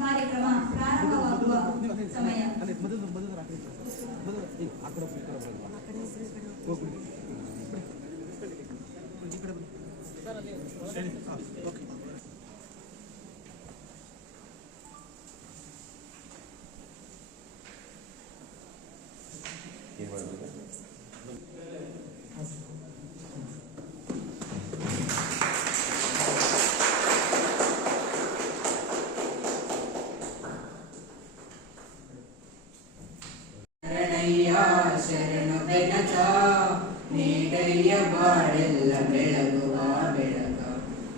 ಕಾರ್ಯಕ್ರಮ ಪ್ರಾರಂಭವಾಗುವ ಸಮಯ. ಶರಣು ಬೆನಕ ನೀಡಯ್ಯ ಬಾಳೆಲ್ಲ ಬೆಳಗುವ ಬೆಳಕ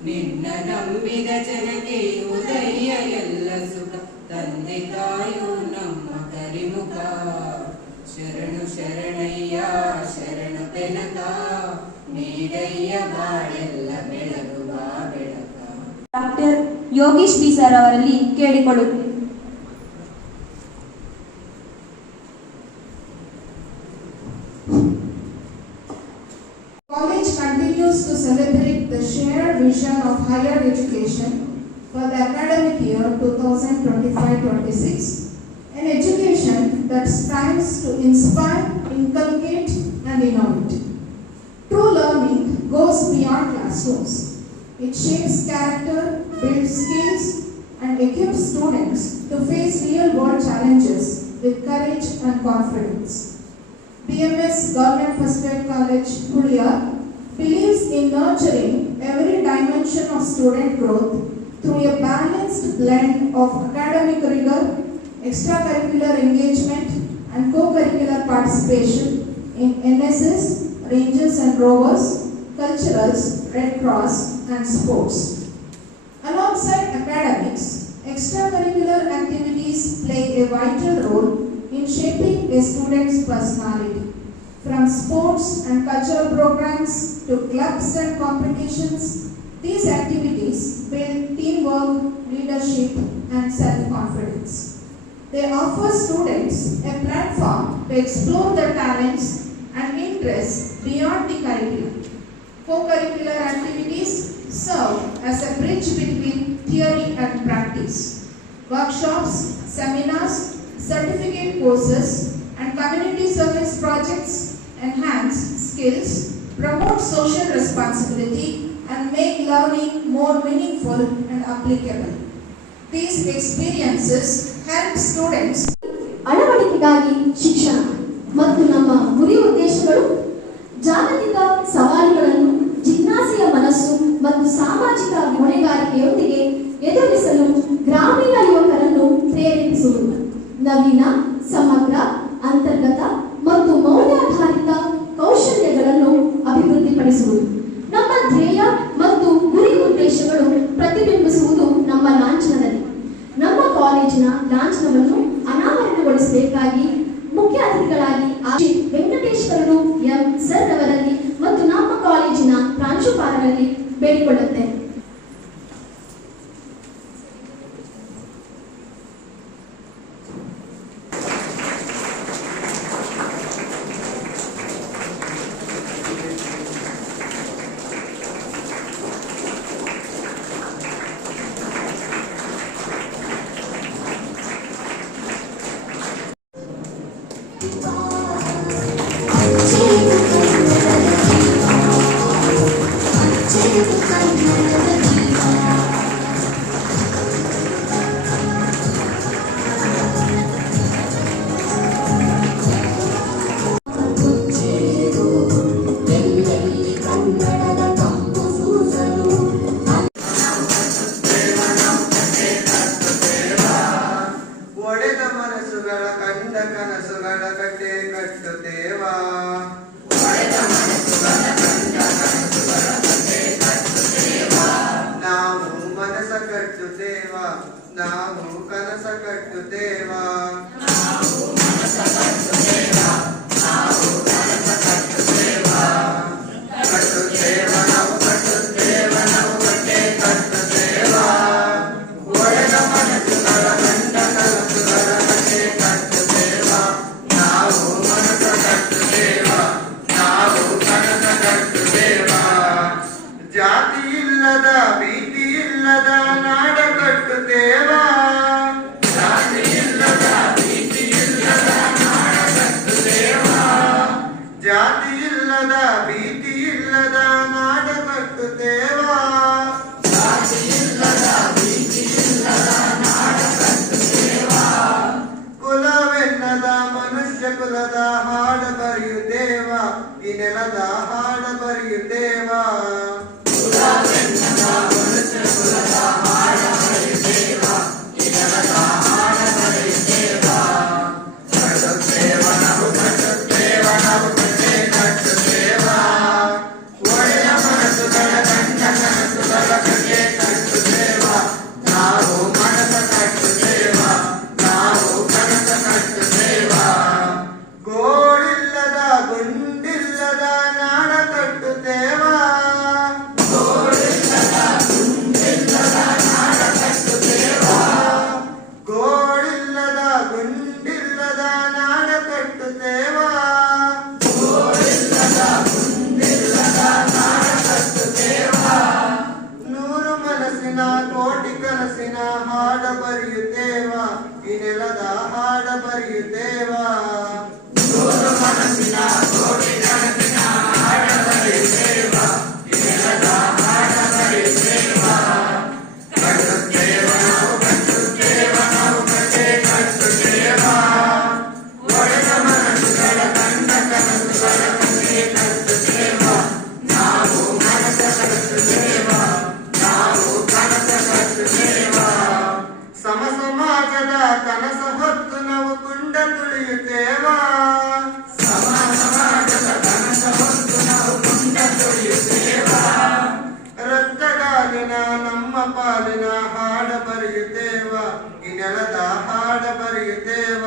ನಿನ್ನ ನಂಬಿದ ಜನಕ್ಕೆ ಉದಯ ಎಲ್ಲ ಸುಖ ತಂದೆ ತಾಯು ನಮ್ಮ ಕರಿಮುಖ ಶರಣು ಶರಣಯ್ಯ ಶರಣು ಬೆನಕ ನೀಡಯ್ಯ ಬಾಳೆಲ್ಲ ಬೆಳಗುವ ಬೆಳಕ. ಡಾಕ್ಟರ್ ಯೋಗೀಶ್ ಬಿ ಸರ್ ಅವರಲ್ಲಿ ಕೇಳಿಕೊಳ್ಳುತ್ತೇವೆ. College continues to celebrate the shared vision of higher education for the academic year 2025-26, an education that strives to inspire, inculcate and innovate. True learning goes beyond classrooms. It shapes character, builds skills and equips students to face real-world challenges with courage and confidence. BMS Government First Grade College, Puliyar, believes in nurturing every dimension of student growth through a balanced blend of academic rigor, extracurricular engagement, and co-curricular participation in NSS, Rangers and Rovers, Culturals, Red Cross, and sports. Alongside academics, extracurricular activities play a vital role in shaping a student's personality. From sports and cultural programs to clubs and competitions, these activities build teamwork, leadership, and self-confidence. They offer students a platform to explore their talents and interests beyond the curriculum. Co-curricular activities serve as a bridge between theory and practice. Workshops, seminars, certificate courses and community service projects enhance skills, promote social responsibility and make learning more meaningful and applicable. These experiences help students ಅಳವಡಿಕೆಗಾಗಿ ಶಿಕ್ಷಣ ಮತ್ತು ನಮ್ಮ ಗುರಿ ಉದ್ದೇಶಗಳು ಜಾಗತಿಕ ಸವಾಲುಗಳನ್ನು ಜಿಜ್ಞಾಸೆಯ ಮನಸ್ಸು ಮತ್ತು ಸಾಮಾಜಿಕ ಹೊಣೆಗಾರಿಕೆಯೊಂದಿಗೆ ಎದುರಿಸಲು ಗ್ರಾಮೀಣ ಯುವಕರನ್ನು ಪ್ರೇರೇಪಿಸುವುದು, ನವೀನ, ಸಮಗ್ರ, ಅಂತರ್ಗತ ಮತ್ತು ಮೌಲ್ಯಾಧಾರಿತ ಕೌಶಲ್ಯಗಳನ್ನು ಅಭಿವೃದ್ಧಿಪಡಿಸುವುದು. ನಮ್ಮ ಧ್ಯೇಯ ಮತ್ತು ಗುರಿ ಉದ್ದೇಶಗಳು ಪ್ರತಿಬಿಂಬಿಸುವುದು ನಮ್ಮ ಲಾಂಛನದಲ್ಲಿ. ನಮ್ಮ ಕಾಲೇಜಿನ ಲಾಂಛನವನ್ನು ಅನಾವರಣಗೊಳಿಸಬೇಕಾಗಿ ಮುಖ್ಯ ಅತಿಥಿಗಳಾಗಿ ವೆಂಕಟೇಶ್ವರರು ಎಂ ಸರ್ ಅವರಲ್ಲಿ ಮತ್ತು ನಮ್ಮ ಕಾಲೇಜಿನ ಪ್ರಾಂಶುಪಾಲರಲ್ಲಿ ಬೇಡಿಕೊಳ್ಳುತ್ತೇನೆ. ನಾವು ಕನಸ ಕಟ್ಟುತ್ತೇವ ಸಮಾಜದ ಕನಸ ಹೊತ್ತು ನಾವು ಕುಂಡ ತುಳಿಯುತ್ತೇವಾ ರಕ್ತಗಾಲಿನ ನಮ್ಮ ಪಾಲಿನ ಹಾಡ ಬರೆಯುತ್ತೇವ ಈ ನೆಲದ ಹಾಡ ಬರೆಯುತ್ತೇವ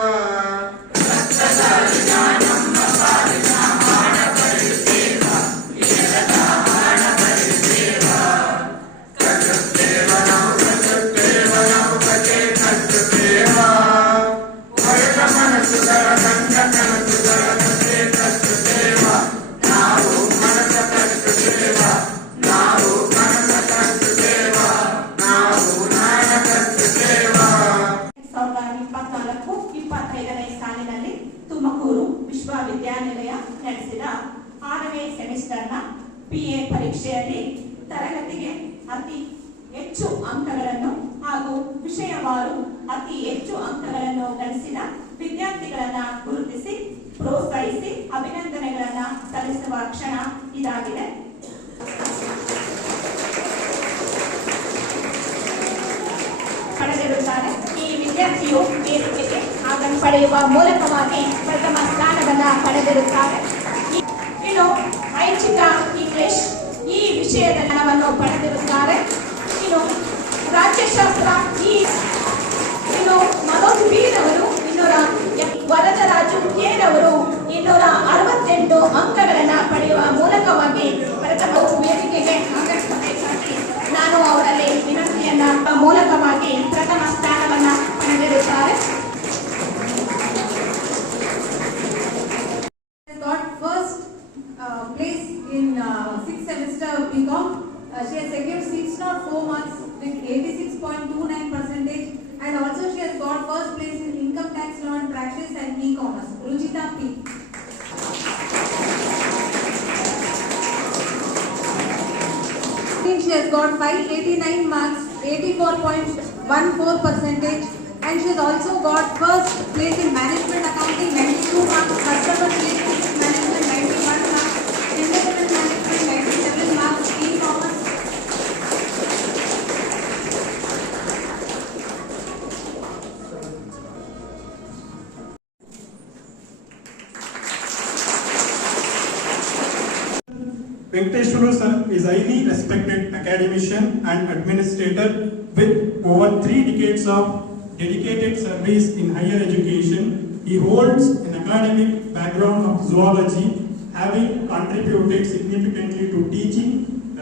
ಸಾಲಿನಲ್ಲಿ ತುಮಕೂರು ವಿಶ್ವವಿದ್ಯಾನಿಲಯ ನಡೆಸಿದ 6ನೇ ಸೆಮಿಸ್ಟರ್ನ BA ಪರೀಕ್ಷೆಯಲ್ಲಿ ತರಗತಿಗೆ ಅತಿ ಹೆಚ್ಚು ಅಂಕಗಳನ್ನು ಹಾಗೂ ವಿಷಯವಾರು ಅತಿ ಹೆಚ್ಚು ಅಂಕಗಳನ್ನು ಗಳಿಸಿದ ವಿದ್ಯಾರ್ಥಿಗಳನ್ನ ಗುರುತಿಸಿ ಪ್ರೋತ್ಸಾಹಿಸಿ ಅಭಿನಂದನೆಗಳನ್ನ ಸಲ್ಲಿಸುವ ಕ್ಷಣ ಇದಾಗಿದೆ. ಪಡೆದಿರುತ್ತಾರೆ. ಈ ವಿದ್ಯಾರ್ಥಿಯು ವೇದಿಕೆಗೆ ಆಗಮನ ಪಡೆಯುವ ಮೂಲಕವಾಗಿ ಪ್ರಥಮ ಸ್ಥಾನವನ್ನ ಪಡೆದಿರುತ್ತಾರೆ. ಇನ್ನು ಐಚ್ಛಿಕ ಇಂಗ್ಲಿಷ್ ಈ ವಿಷಯದ ಜ್ಞಾನವನ್ನು ಪಡೆದಿರುತ್ತಾರೆ. ಇನ್ನು ರಾಜ್ಯಶಾಸ್ತ್ರ ಇನ್ನು ಮನೋಜ್ ಬೀರ್ ಅವರು ವರದರಾಜು ಕೇರವರು 268 ಅಂಕಗಳನ್ನು ಪಡೆಯುವ ಮೂಲಕವಾಗಿ ಪ್ರಥಮ ವೇದಿಕೆಗೆ ಆಗಮಿಸಬೇಕಾಗಿ ನಾನು ಅವರಲ್ಲಿ ವಿನಂತಿಯನ್ನ ಮೂಲಕವಾಗಿ ಪ್ರಥಮ ಸ್ಥಾನವನ್ನ ಪಡೆದಿರುತ್ತಾರೆ. Got first place in 6th semester BCom. She has secured 604 marks with 86.29%, and also she has got first place in income tax law and practice and e-commerce. Ruchita P. She has got 589 marks, 84.14%, and she has also got first place in management accounting, 92 marks, customer relationship management, 91 marks, investment management, 97 marks, e-commerce. Venkateshwara sir is highly respected academician and administrator with over 3 decades of dedicated service in higher education. He holds an academic background of zoology, having contributed significantly to teaching,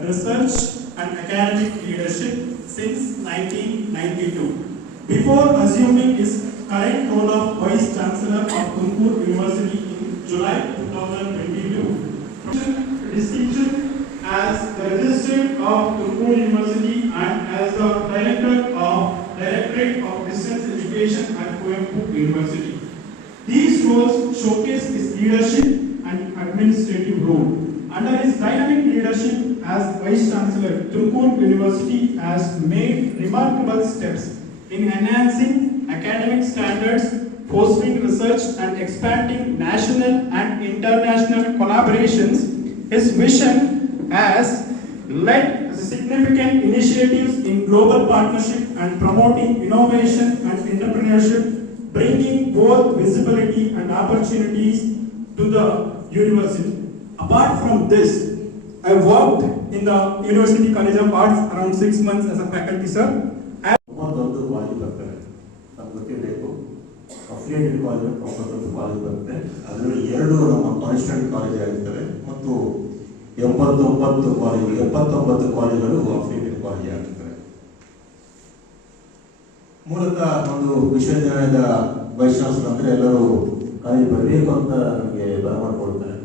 research and academic leadership since 1992. Before assuming his current role of Vice Chancellor of Tumkur University in July 2022, distinction as the Registrar of Tumkur University and as the Director of Directorate of Distance Education at Kuvempu University. These roles showcase his leadership and administrative role. Under his dynamic leadership as Vice Chancellor, Tumkur University has made remarkable steps in enhancing academic standards, fostering research and expanding national and international collaborations. His vision has led significant initiatives in global partnership and promoting innovation and entrepreneurship, bringing both visibility and opportunities to the university. Apart from this, I worked in the University College of Arts around 6 months as a faculty sir. Affiliated college ಒಂಬತ್ತೊಂದು college ಬರುತ್ತೆ. ಅದರಲ್ಲಿ 2 ನಮ್ಮ constituent college ಆಗಿರ್ತವೆ ಮತ್ತು 79 ಕಾಲೇಜುಗಳು affiliated college ಆಗಿರ್ತವೆ. ಮೂಲತಃ ಒಂದು ವಿಶ್ವವಿದ್ಯಾಲಯದ ವೈಸ್ ಚಾನ್ಸಲರ್ ಅಂದರೆ ಎಲ್ಲರೂ ಕಾಲೇಜ್ ಬರಬೇಕು ಅಂತ ನಮಗೆ ಬರಮಾಡ್ಕೊಳ್ತಾರೆ.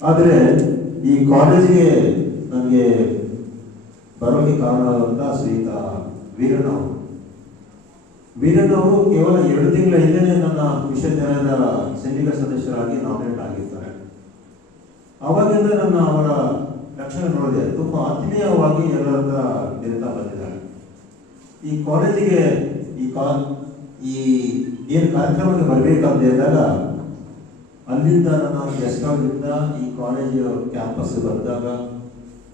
ಆದರೆ ಈ ಕಾಲೇಜಿಗೆ ನನಗೆ ಬರೋಕ್ಕೆ ಕಾರಣವಾದಂಥ ಶ್ರೀಯುತ ವೀರಣ್ಣವರು ಕೇವಲ 2 ತಿಂಗಳ ಹಿಂದೆ ನನ್ನ ವಿಶ್ವವಿದ್ಯಾಲಯದ ಸಿಂಡಿಕೇಟ್ ಸದಸ್ಯರಾಗಿ ನಾಮಿನೇಟ್ ಆಗಿರ್ತಾರೆ. ಆವಾಗಿಂದ ನನ್ನ ಅವರ ಲಕ್ಷಣ ನೋಡಿದೆ, ತುಂಬ ಆತ್ಮೀಯವಾಗಿ ಎಲ್ಲರ ಬೆರೆತಾ ಬಂದಿದ್ದಾರೆ. ಈ ಕಾಲೇಜಿಗೆ ಈ ಏನು ಕಾರ್ಯಕ್ರಮಕ್ಕೆ ಬರಬೇಕಂತ ಹೇಳಿದಾಗ ಅಲ್ಲಿಂದ ನನ್ನ ಗೆಸ್ಟ್ಗಳಿಂದ ಈ ಕಾಲೇಜು ಕ್ಯಾಂಪಸ್ ಬಂದಾಗ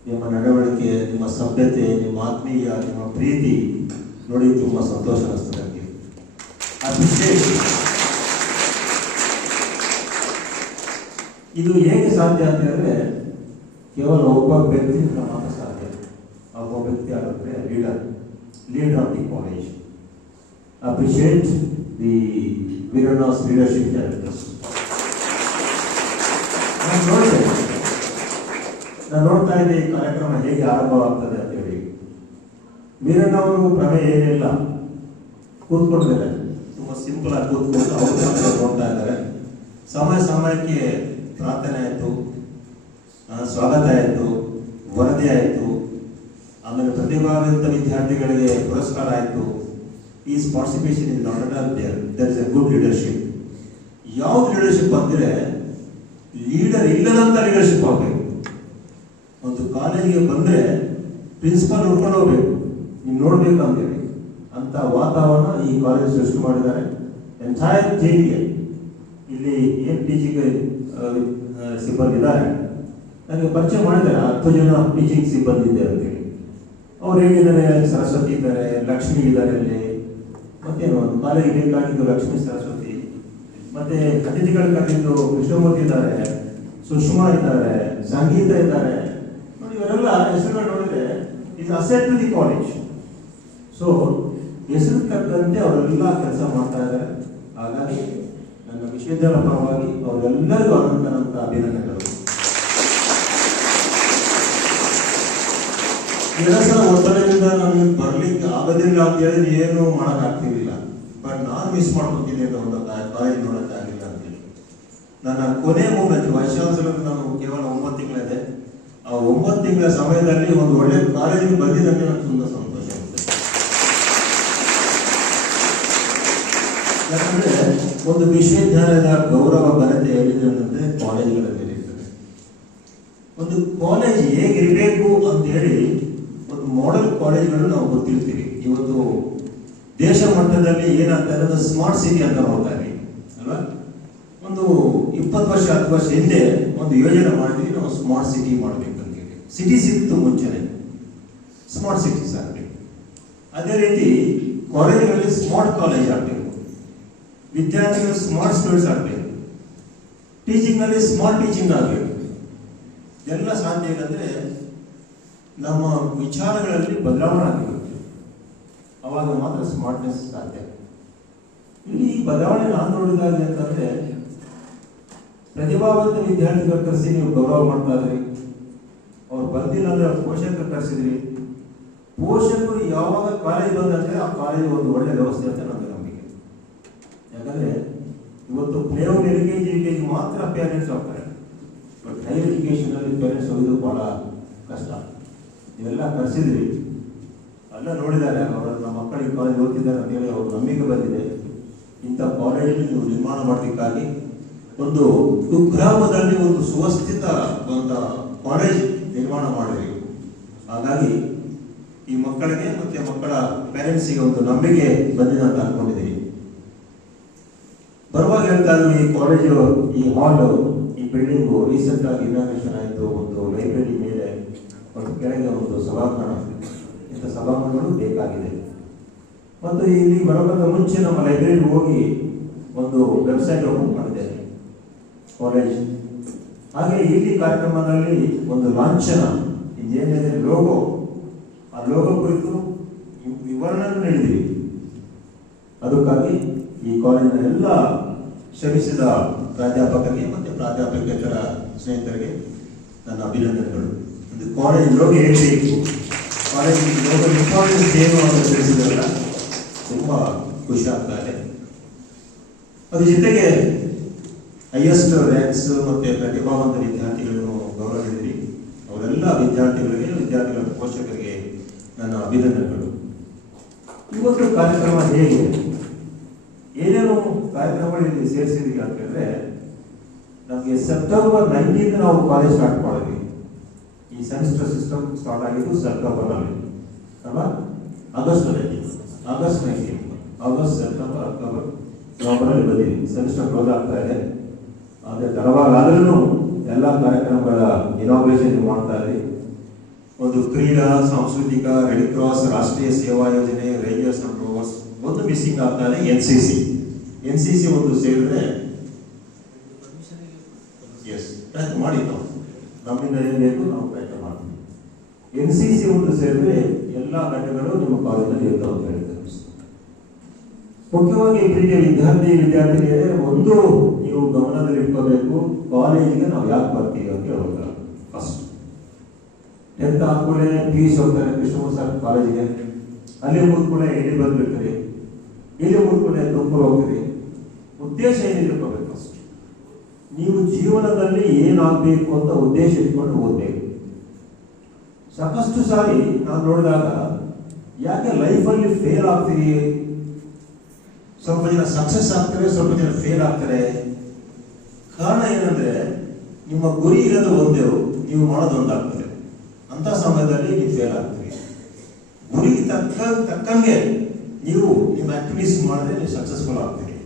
ನಿಮ್ಮ ನಡವಳಿಕೆ, ನಿಮ್ಮ ಸಭ್ಯತೆ, ನಿಮ್ಮ ಆತ್ಮೀಯ, ನಿಮ್ಮ ಪ್ರೀತಿ ನೋಡಿ ತುಂಬ ಸಂತೋಷ ಅನಿಸ್ತದೆ. ಅಪ್ರಿಷಿಯೇಟ್. ಇದು ಹೇಗೆ ಸಾಧ್ಯ ಅಂತ ಹೇಳಿದ್ರೆ ಕೇವಲ ಒಬ್ಬ ವ್ಯಕ್ತಿಯಿಂದ ಮಾತ್ರ ಸಾಧ್ಯ. ಒಬ್ಬ ವ್ಯಕ್ತಿ ಆಗಿದ್ರೆ leader of the college. Appreciate the Veeranna's leadership characters. ನಾನು ನೋಡ್ತಾ ಇದ್ದೆ ಈ ಕಾರ್ಯಕ್ರಮ ಹೇಗೆ ಆರಂಭವಾಗ್ತದೆ ಅಂತ ಹೇಳಿ. ವೀರಣ್ಣವರು ಪ್ರಮೇಯ ಏನಿಲ್ಲ, ಕೂತ್ಕೊಂಡಿದ್ದಾರೆ, ತುಂಬಾ ಸಿಂಪಲ್ ಆಗಿ ಕೂತ್ಕೊಂಡು ಅವರು ನೋಡ್ತಾ ಇದ್ದಾರೆ. ಸಮಯಕ್ಕೆ ಪ್ರಾರ್ಥನೆ ಆಯಿತು, ಸ್ವಾಗತ ಆಯಿತು, ವರದಿ ಆಯಿತು, ಆಮೇಲೆ ಪ್ರತಿಭಾನ್ವಿತ ವಿದ್ಯಾರ್ಥಿಗಳಿಗೆ ಪುರಸ್ಕಾರ ಆಯಿತು. Is participation is not at all there is a good leadership. ಯಾವ್ದು ಲೀಡರ್ಶಿಪ್ ಅಂದರೆ ಲೀಡರ್ ಇಲ್ಲದಂತ ಲೀಡರ್ಶಿಪ್ ಆಗಬೇಕು. ಒಂದು ಕಾಲೇಜಿಗೆ ಬಂದರೆ ಪ್ರಿನ್ಸಿಪಾಲ್ ನೋಡ್ಕೊಂಡು ಹೋಗ್ಬೇಕು, ನೀವು ನೋಡ್ಬೇಕು ಅಂತೇಳಿ ಅಂತ ವಾತಾವರಣ ಈ ಕಾಲೇಜ್ ಸೃಷ್ಟಿ ಮಾಡಿದ್ದಾರೆ. ಎಂಟೈರ್ ಟೀಮ್ಗೆ ಇಲ್ಲಿ ಏನು ಟೀಚಿಂಗ್ ಸಿಬ್ಬಂದಿ ಇದ್ದಾರೆ ನನಗೆ ಪರಿಚಯ ಮಾಡಿದ್ದಾರೆ. 10 ಜನ ಟೀಚಿಂಗ್ ಸಿಬ್ಬಂದಿ ಇದ್ದಾರೆ ಅಂತೇಳಿ. ಅವ್ರು ಹೇಳಿದ್ದಾರೆ, ಸರಸ್ವತಿ ಇದ್ದಾರೆ, ಲಕ್ಷ್ಮಿ ಇದ್ದಾರೆ, ಅಲ್ಲಿ ಮತ್ತೇನು ಒಂದು ಕಾಲೇಜ್ ಬೇಕಾಗಿದ್ದು ಲಕ್ಷ್ಮೀ ಸರಸ್ವತಿ, ಮತ್ತೆ ಅತಿಥಿಗಳು ಕರೆದಿದ್ದು ಕೃಷ್ಣಮೂರ್ತಿ ಇದ್ದಾರೆ, ಸುಷ್ಮಾ ಇದ್ದಾರೆ, ಸಂಗೀತ ಇದ್ದಾರೆ. ನೋಡಿ ಇವರೆಲ್ಲ ಹೆಸರುಗಳು ನೋಡಿದ್ರೆ ಇದು asset to the college. So ಹೆಸರು ತಕ್ಕಂತೆ ಅವರೆಲ್ಲ ಕೆಲಸ ಮಾಡ್ತಾ ಇದ್ದಾರೆ. ಹಾಗಾಗಿ ನನ್ನ ವಿಶ್ವವಿದ್ಯಾಲಯ ಪರವಾಗಿ ಅವರೆಲ್ಲರಿಗೂ ಅನಂತ ಅಭಿನಂದನೆಗಳು. 2 ಸಲ ಒತ್ತಡದಿಂದ ನಮಗೆ ಬರ್ಲಿಕ್ಕೆ ಆಗೋದಿಲ್ಲ ಅಂತ ಹೇಳಿದ್ರೆ ಏನು ಮಾಡೋಕ್ಕಾಗ್ತಿರ್ಲಿಲ್ಲ. ಬಟ್ ನಾನು ಮಿಸ್ ಮಾಡ್ಕೊತೀನಿ ಅಂತ ಒಂದು ಕಾಲೇಜ್ ನೋಡೋಕ್ಕಾಗಿಲ್ಲ ಅಂತೇಳಿ ನನ್ನ ಕೊನೆ ಮೂಮೆಂಟ್ ವೈಶಾಂಶದಲ್ಲಿ ನಾನು ಕೇವಲ 9 ತಿಂಗಳಿದೆ. ಆ 9 ತಿಂಗಳ ಸಮಯದಲ್ಲಿ ಒಂದು ಒಳ್ಳೆ ಕಾಲೇಜಿಗೆ ಬಂದಿದ್ದಕ್ಕೆ ನನಗೆ ತುಂಬ ಸಂತೋಷ ಆಗುತ್ತೆ. ಯಾಕಂದ್ರೆ ಒಂದು ವಿಶ್ವವಿದ್ಯಾಲಯದ ಗೌರವ ಘನತೆ ಹೇಳಿದ್ರೆ ಅಂತಂದ್ರೆ ಕಾಲೇಜುಗಳಲ್ಲಿ ಇರ್ತದೆ. ಒಂದು ಕಾಲೇಜ್ ಹೇಗಿರಬೇಕು ಅಂತ ಹೇಳಿ ಒಂದು ಮಾಡೆಲ್ ಕಾಲೇಜ್ಗಳು ನಾವು ಗೊತ್ತಿರ್ತೀವಿ. ಇವತ್ತು ದೇಶ ಮಟ್ಟದಲ್ಲಿ ಏನಾಗ್ತಾ ಇರೋದು ಸ್ಮಾರ್ಟ್ ಸಿಟಿ ಅಂತ ನೋಡ್ತಾ ಇದ್ದೀವಿ ಅಲ್ವಾ. ಒಂದು 20 ವರ್ಷ 10 ವರ್ಷ ಹಿಂದೆ ಒಂದು ಯೋಜನೆ ಮಾಡಿದ್ವಿ, ನಾವು ಸ್ಮಾರ್ಟ್ ಸಿಟಿ ಮಾಡಬೇಕಂತೇಳಿ. ಸಿಟಿ ಸಿಕ್ತು ಮುಂಚೆನೆ ಸ್ಮಾರ್ಟ್ ಸಿಟೀಸ್ ಆಗಬೇಕು. ಅದೇ ರೀತಿ ಕಾಲೇಜುಗಳಲ್ಲಿ ಸ್ಮಾರ್ಟ್ ಕಾಲೇಜ್ ಆಗಬೇಕು, ವಿದ್ಯಾರ್ಥಿಗಳು ಸ್ಮಾರ್ಟ್ ಸ್ಟೂಡೆಂಟ್ಸ್ ಆಗಬೇಕು, ಟೀಚಿಂಗ್ ಅಲ್ಲಿ ಸ್ಮಾರ್ಟ್ ಟೀಚಿಂಗ್ ಆಗಬೇಕು. ಎಲ್ಲ ಸಾಧ್ಯ ಏನಂದ್ರೆ ನಮ್ಮ ವಿಚಾರಗಳಲ್ಲಿ ಬದಲಾವಣೆ ಆಗಬೇಕು. ಅವಾಗ ಮಾತ್ರ ಸ್ಮಾರ್ಟ್ನೆಸ್ ಸಾಧ್ಯ. ಇಲ್ಲಿ ಈ ಬದಲಾವಣೆ ನಾನು ನೋಡಿದಾಗ ಅಂತಂದ್ರೆ ಪ್ರತಿಭಾವಂತ ವಿದ್ಯಾರ್ಥಿಗಳ ಕರೆಸಿ ನೀವು ಗೌರವ ಮಾಡ್ತಾ ಇದ್ರಿ, ಅವ್ರು ಬರ್ದಿಲ್ಲ ಅಂದ್ರೆ ಅವ್ರ ಪೋಷಕರು ಕರೆಸಿದ್ರಿ. ಪೋಷಕರು ಯಾವಾಗ ಕಾಲೇಜ್ ಬಂದಂದ್ರೆ ಆ ಕಾಲೇಜ್ ಒಂದು ಒಳ್ಳೆ ವ್ಯವಸ್ಥೆ ಅಂತ ನಮಗೆ ನಂಬಿಕೆ. ಯಾಕಂದ್ರೆ ಇವತ್ತು ಪ್ಲೇಔಟ್ LKG ಮಾತ್ರ ಪೇರೆಂಟ್ಸ್ ಹೋಗ್ತಾರೆ, ಬಟ್ ಹೈಯರ್ ಎಜುಕೇಶನ್ ಅಲ್ಲಿ ಪೇರೆಂಟ್ಸ್ ಹೋಗೋದು ಬಹಳ ಕಷ್ಟ. ಇವೆಲ್ಲ ಕರೆಸಿದ್ರಿ, ಎಲ್ಲ ನೋಡಿದ್ದಾರೆ, ಅವರು ನಮ್ಮ ಮಕ್ಕಳಿಗೆ ಕಾಲೇಜ್ ಓದ್ತಿದ್ದಾರೆ ಅಂತ ಹೇಳಿ ಅವ್ರ ನಂಬಿಕೆ ಬಂದಿದೆ. ಇಂಥ ಕಾಲೇಜಲ್ಲಿ ನೀವು ನಿರ್ಮಾಣ ಮಾಡಲಿಕ್ಕಾಗಿ ಒಂದು ಕುಗ್ರಾಮದಲ್ಲಿ ಒಂದು ಸುವ್ಯವಸ್ಥಿತ ಒಂದು ಕಾಲೇಜ್ ನಿರ್ಮಾಣ ಮಾಡಬೇಕು. ಹಾಗಾಗಿ ಈ ಮಕ್ಕಳಿಗೆ ಮತ್ತೆ ಮಕ್ಕಳ ಪೇರೆಂಟ್ಸಿಗೆ ಒಂದು ನಂಬಿಕೆ ಬಂದಿದೆ ಅಂತ ಅನ್ಕೊಂಡಿದ್ದೀವಿ. ಬರುವಾಗ ಹೇಳ್ತಾ ಇದ್ರು ಈ ಕಾಲೇಜು, ಈ ಹಾಲ್, ಈ ಬಿಲ್ಡಿಂಗು ರೀಸೆಂಟ್ ಆಗಿ ಇನಾಗ್ರೇಷನ್ ಆಯಿತು. ಒಂದು ಲೈಬ್ರರಿ ಮೇಲೆ ಒಂದು ಕೆಳಗೆ ಒಂದು ಸಭಾಂಗಣ, ಇಂಥ ಸಭಾಂಗಣಗಳು ಬೇಕಾಗಿದೆ. ಮತ್ತು ಇಲ್ಲಿ ಬರೋದಕ್ಕೆ ಮುಂಚೆ ನಮ್ಮ ಲೈಬ್ರರಿ ಹೋಗಿ ಒಂದು ವೆಬ್ಸೈಟ್ ಓಪನ್ ಮಾಡಿದ್ದೇನೆ ಕಾಲೇಜ್. ಹಾಗೆ ಇಲ್ಲಿ ಕಾರ್ಯಕ್ರಮದಲ್ಲಿ ಒಂದು ಲಾಂಛನ, ಇದೇನಿದೆ ಲೋಗೋ, ಆ ಲೋಗೋ ಕುರಿತು ವಿವರಣೆ ನೀಡಿದ್ದೀವಿ. ಅದಕ್ಕಾಗಿ ಈ ಕಾಲೇಜಿನ ಎಲ್ಲ ಶ್ರಮಿಸಿದ ಪ್ರಾಧ್ಯಾಪಕರಿಗೆ ಮತ್ತು ಪ್ರಾಧ್ಯಾಪಕರ ಸ್ನೇಹಿತರಿಗೆ ನನ್ನ ಅಭಿನಂದನೆಗಳು. ಒಂದು ಕಾಲೇಜ್ ಲೋಗೋ ಹೇಳಬೇಕು, ಕಾಲೇಜ್ ಲೋಗೋ ಇಂಪಾರ್ಟೆನ್ಸ್ ಏನು ಅಂತ ತಿಳಿಸಿದ್ರಲ್ಲ, ತುಂಬ ಖುಷಿ ಆಗ್ತಾ ಇದೆ. ಅದ್ರ ಜೊತೆಗೆ ಹೈಯೆಸ್ಟ್ ರ್ಯಾಂಕ್ಸ್ ಮತ್ತು ಪ್ರತಿಭಾವಂತ ವಿದ್ಯಾರ್ಥಿಗಳನ್ನು ಗೌರವಿಸಿದ್ರಿ. ಅವರೆಲ್ಲ ವಿದ್ಯಾರ್ಥಿಗಳಿಗೆ, ವಿದ್ಯಾರ್ಥಿಗಳ ಪೋಷಕರಿಗೆ ನನ್ನ ಅಭಿನಂದನೆಗಳು. ಇವತ್ತು ಕಾರ್ಯಕ್ರಮ ಹೇಗೆ, ಏನೇನು ಕಾರ್ಯಕ್ರಮಗಳಲ್ಲಿ ಸೇರಿಸಿದ್ವಿ ಅಂತ ಹೇಳಿದ್ರೆ, ನಮಗೆ ಸೆಪ್ಟೆಂಬರ್ 19 ನಾವು ಕಾಲೇಜ್ ಸ್ಟಾರ್ಟ್ ಮಾಡಿದ್ವಿ. ಈ ಸೆಮಿಸ್ಟರ್ ಸಿಸ್ಟಮ್ ಸ್ಟಾರ್ಟ್ ಆಗಿದ್ದು ಸೆಪ್ಟೆಂಬರ್ನಲ್ಲಿ ಅಲ್ವಾ, ಆಗಸ್ಟ್ 19, ಸೆಪ್ಟೆಂಬರ್, ಅಕ್ಟೋಬರ್, ನವೆಂಬರಲ್ಲಿ ಬಂದಿದೆ. ಸೆಮಿಸ್ಟರ್ ಕ್ಲೋಸ್ ಆಗ್ತಾ ಇದೆ. ಆದರೆ ತಡವಾಗಾದ್ರೂ ಎಲ್ಲ ಕಾರ್ಯಕ್ರಮಗಳ ಇನಾಗ್ರೇಷನ್ ಮಾಡ್ತಾ ಇದೆ. ಒಂದು ಕ್ರೀಡಾ, ಸಾಂಸ್ಕೃತಿಕ, ರೆಡ್ ಕ್ರಾಸ್, ರಾಷ್ಟ್ರೀಯ ಸೇವಾ ಯೋಜನೆ, ರೇಂಜರ್ಸ್ ಅಂಡ್ ರೋವರ್ಸ್, ಒಂದು ಮಿಸ್ಸಿಂಗ್ ಆಗ್ತಾ ಇದೆ NCC. NCC ಒಂದು ಸೇರಿದ್ರೆ ಎಸ್ ಪ್ರಯತ್ನ ಮಾಡಿ ನಾವು ನಮ್ಮಿಂದ ಏನು ಬೇಕು ನಾವು ಪ್ರಯತ್ನ ಮಾಡ್ತೀವಿ. NCC ಒಂದು ಸೇರಿದ್ರೆ ಎಲ್ಲ ಘಟಕಗಳು ನಿಮ್ಮ ಕಾಲೇಜಲ್ಲಿ ಇರ್ತಾವೆ ಅಂತ ಹೇಳ್ತಾರೆ. ಮುಖ್ಯವಾಗಿ ಪ್ರೀತಿಯ ವಿದ್ಯಾರ್ಥಿಗಳಿಗೆ ಒಂದು ನೀವು ಗಮನದಲ್ಲಿ ಇಟ್ಕೋಬೇಕು, ಕಾಲೇಜಿಗೆ ನಾವು ಯಾಕೆ ಬರ್ತೀವಿ ಅಂತ ಹೇಳ್ಬೇಕಲ್ಲ. ಫಸ್ಟ್ 10th ಆದ್ಮೇಲೆ PUC ಹೋಗ್ತಾರೆ ಕೃಷ್ಣಮೂರ್ತಿ ಸರ್ ಕಾಲೇಜಿಗೆ, ಅಲ್ಲಿ ಮುಗಿದ್ಮೇಲೆ ಇಲ್ಲಿ ಬಂದ್ಬಿಡ್ತೀರಿ, ಇಲ್ಲಿ ಮುಗಿದ್ಮೇಲೆ ತುಮಕೂರು ಹೋಗ್ತೀರಿ. ಉದ್ದೇಶ ಏನಿರ್ಕೋಬೇಕು, ಫಸ್ಟ್ ನೀವು ಜೀವನದಲ್ಲಿ ಏನಾಗಬೇಕು ಅಂತ ಉದ್ದೇಶ ಇಟ್ಕೊಂಡು ಓದಬೇಕು. ಸಾಕಷ್ಟು ಸಾರಿ ನಾವು ನೋಡಿದಾಗ ಯಾಕೆ ಲೈಫಲ್ಲಿ ಫೇಲ್ ಆಗ್ತೀರಿ, ಸ್ವಲ್ಪ ಜನ ಸಕ್ಸಸ್ ಆಗ್ತಾರೆ, ಸ್ವಲ್ಪ ಜನ ಫೇಲ್ ಆಗ್ತಾರೆ. ಕಾರಣ ಏನಂದ್ರೆ ನಿಮ್ಮ ಗುರಿ ಇರೋದು ಒಂದೇ, ನೀವು ಮಾಡೋದು ಒಂದಾಗ್ತದೆ. ಅಂತ ಸಮಯದಲ್ಲಿ ನೀವು ಫೇಲ್ ಆಗ್ತೀರಿ. ಗುರಿಗೆ ತಕ್ಕಂಗೆ ನೀವು ನಿಮ್ಮ ಆಕ್ಟಿವಿಟೀಸ್ ಮಾಡಿದ್ರೆ ನೀವು ಸಕ್ಸಸ್ಫುಲ್ ಆಗ್ತೀರಿ.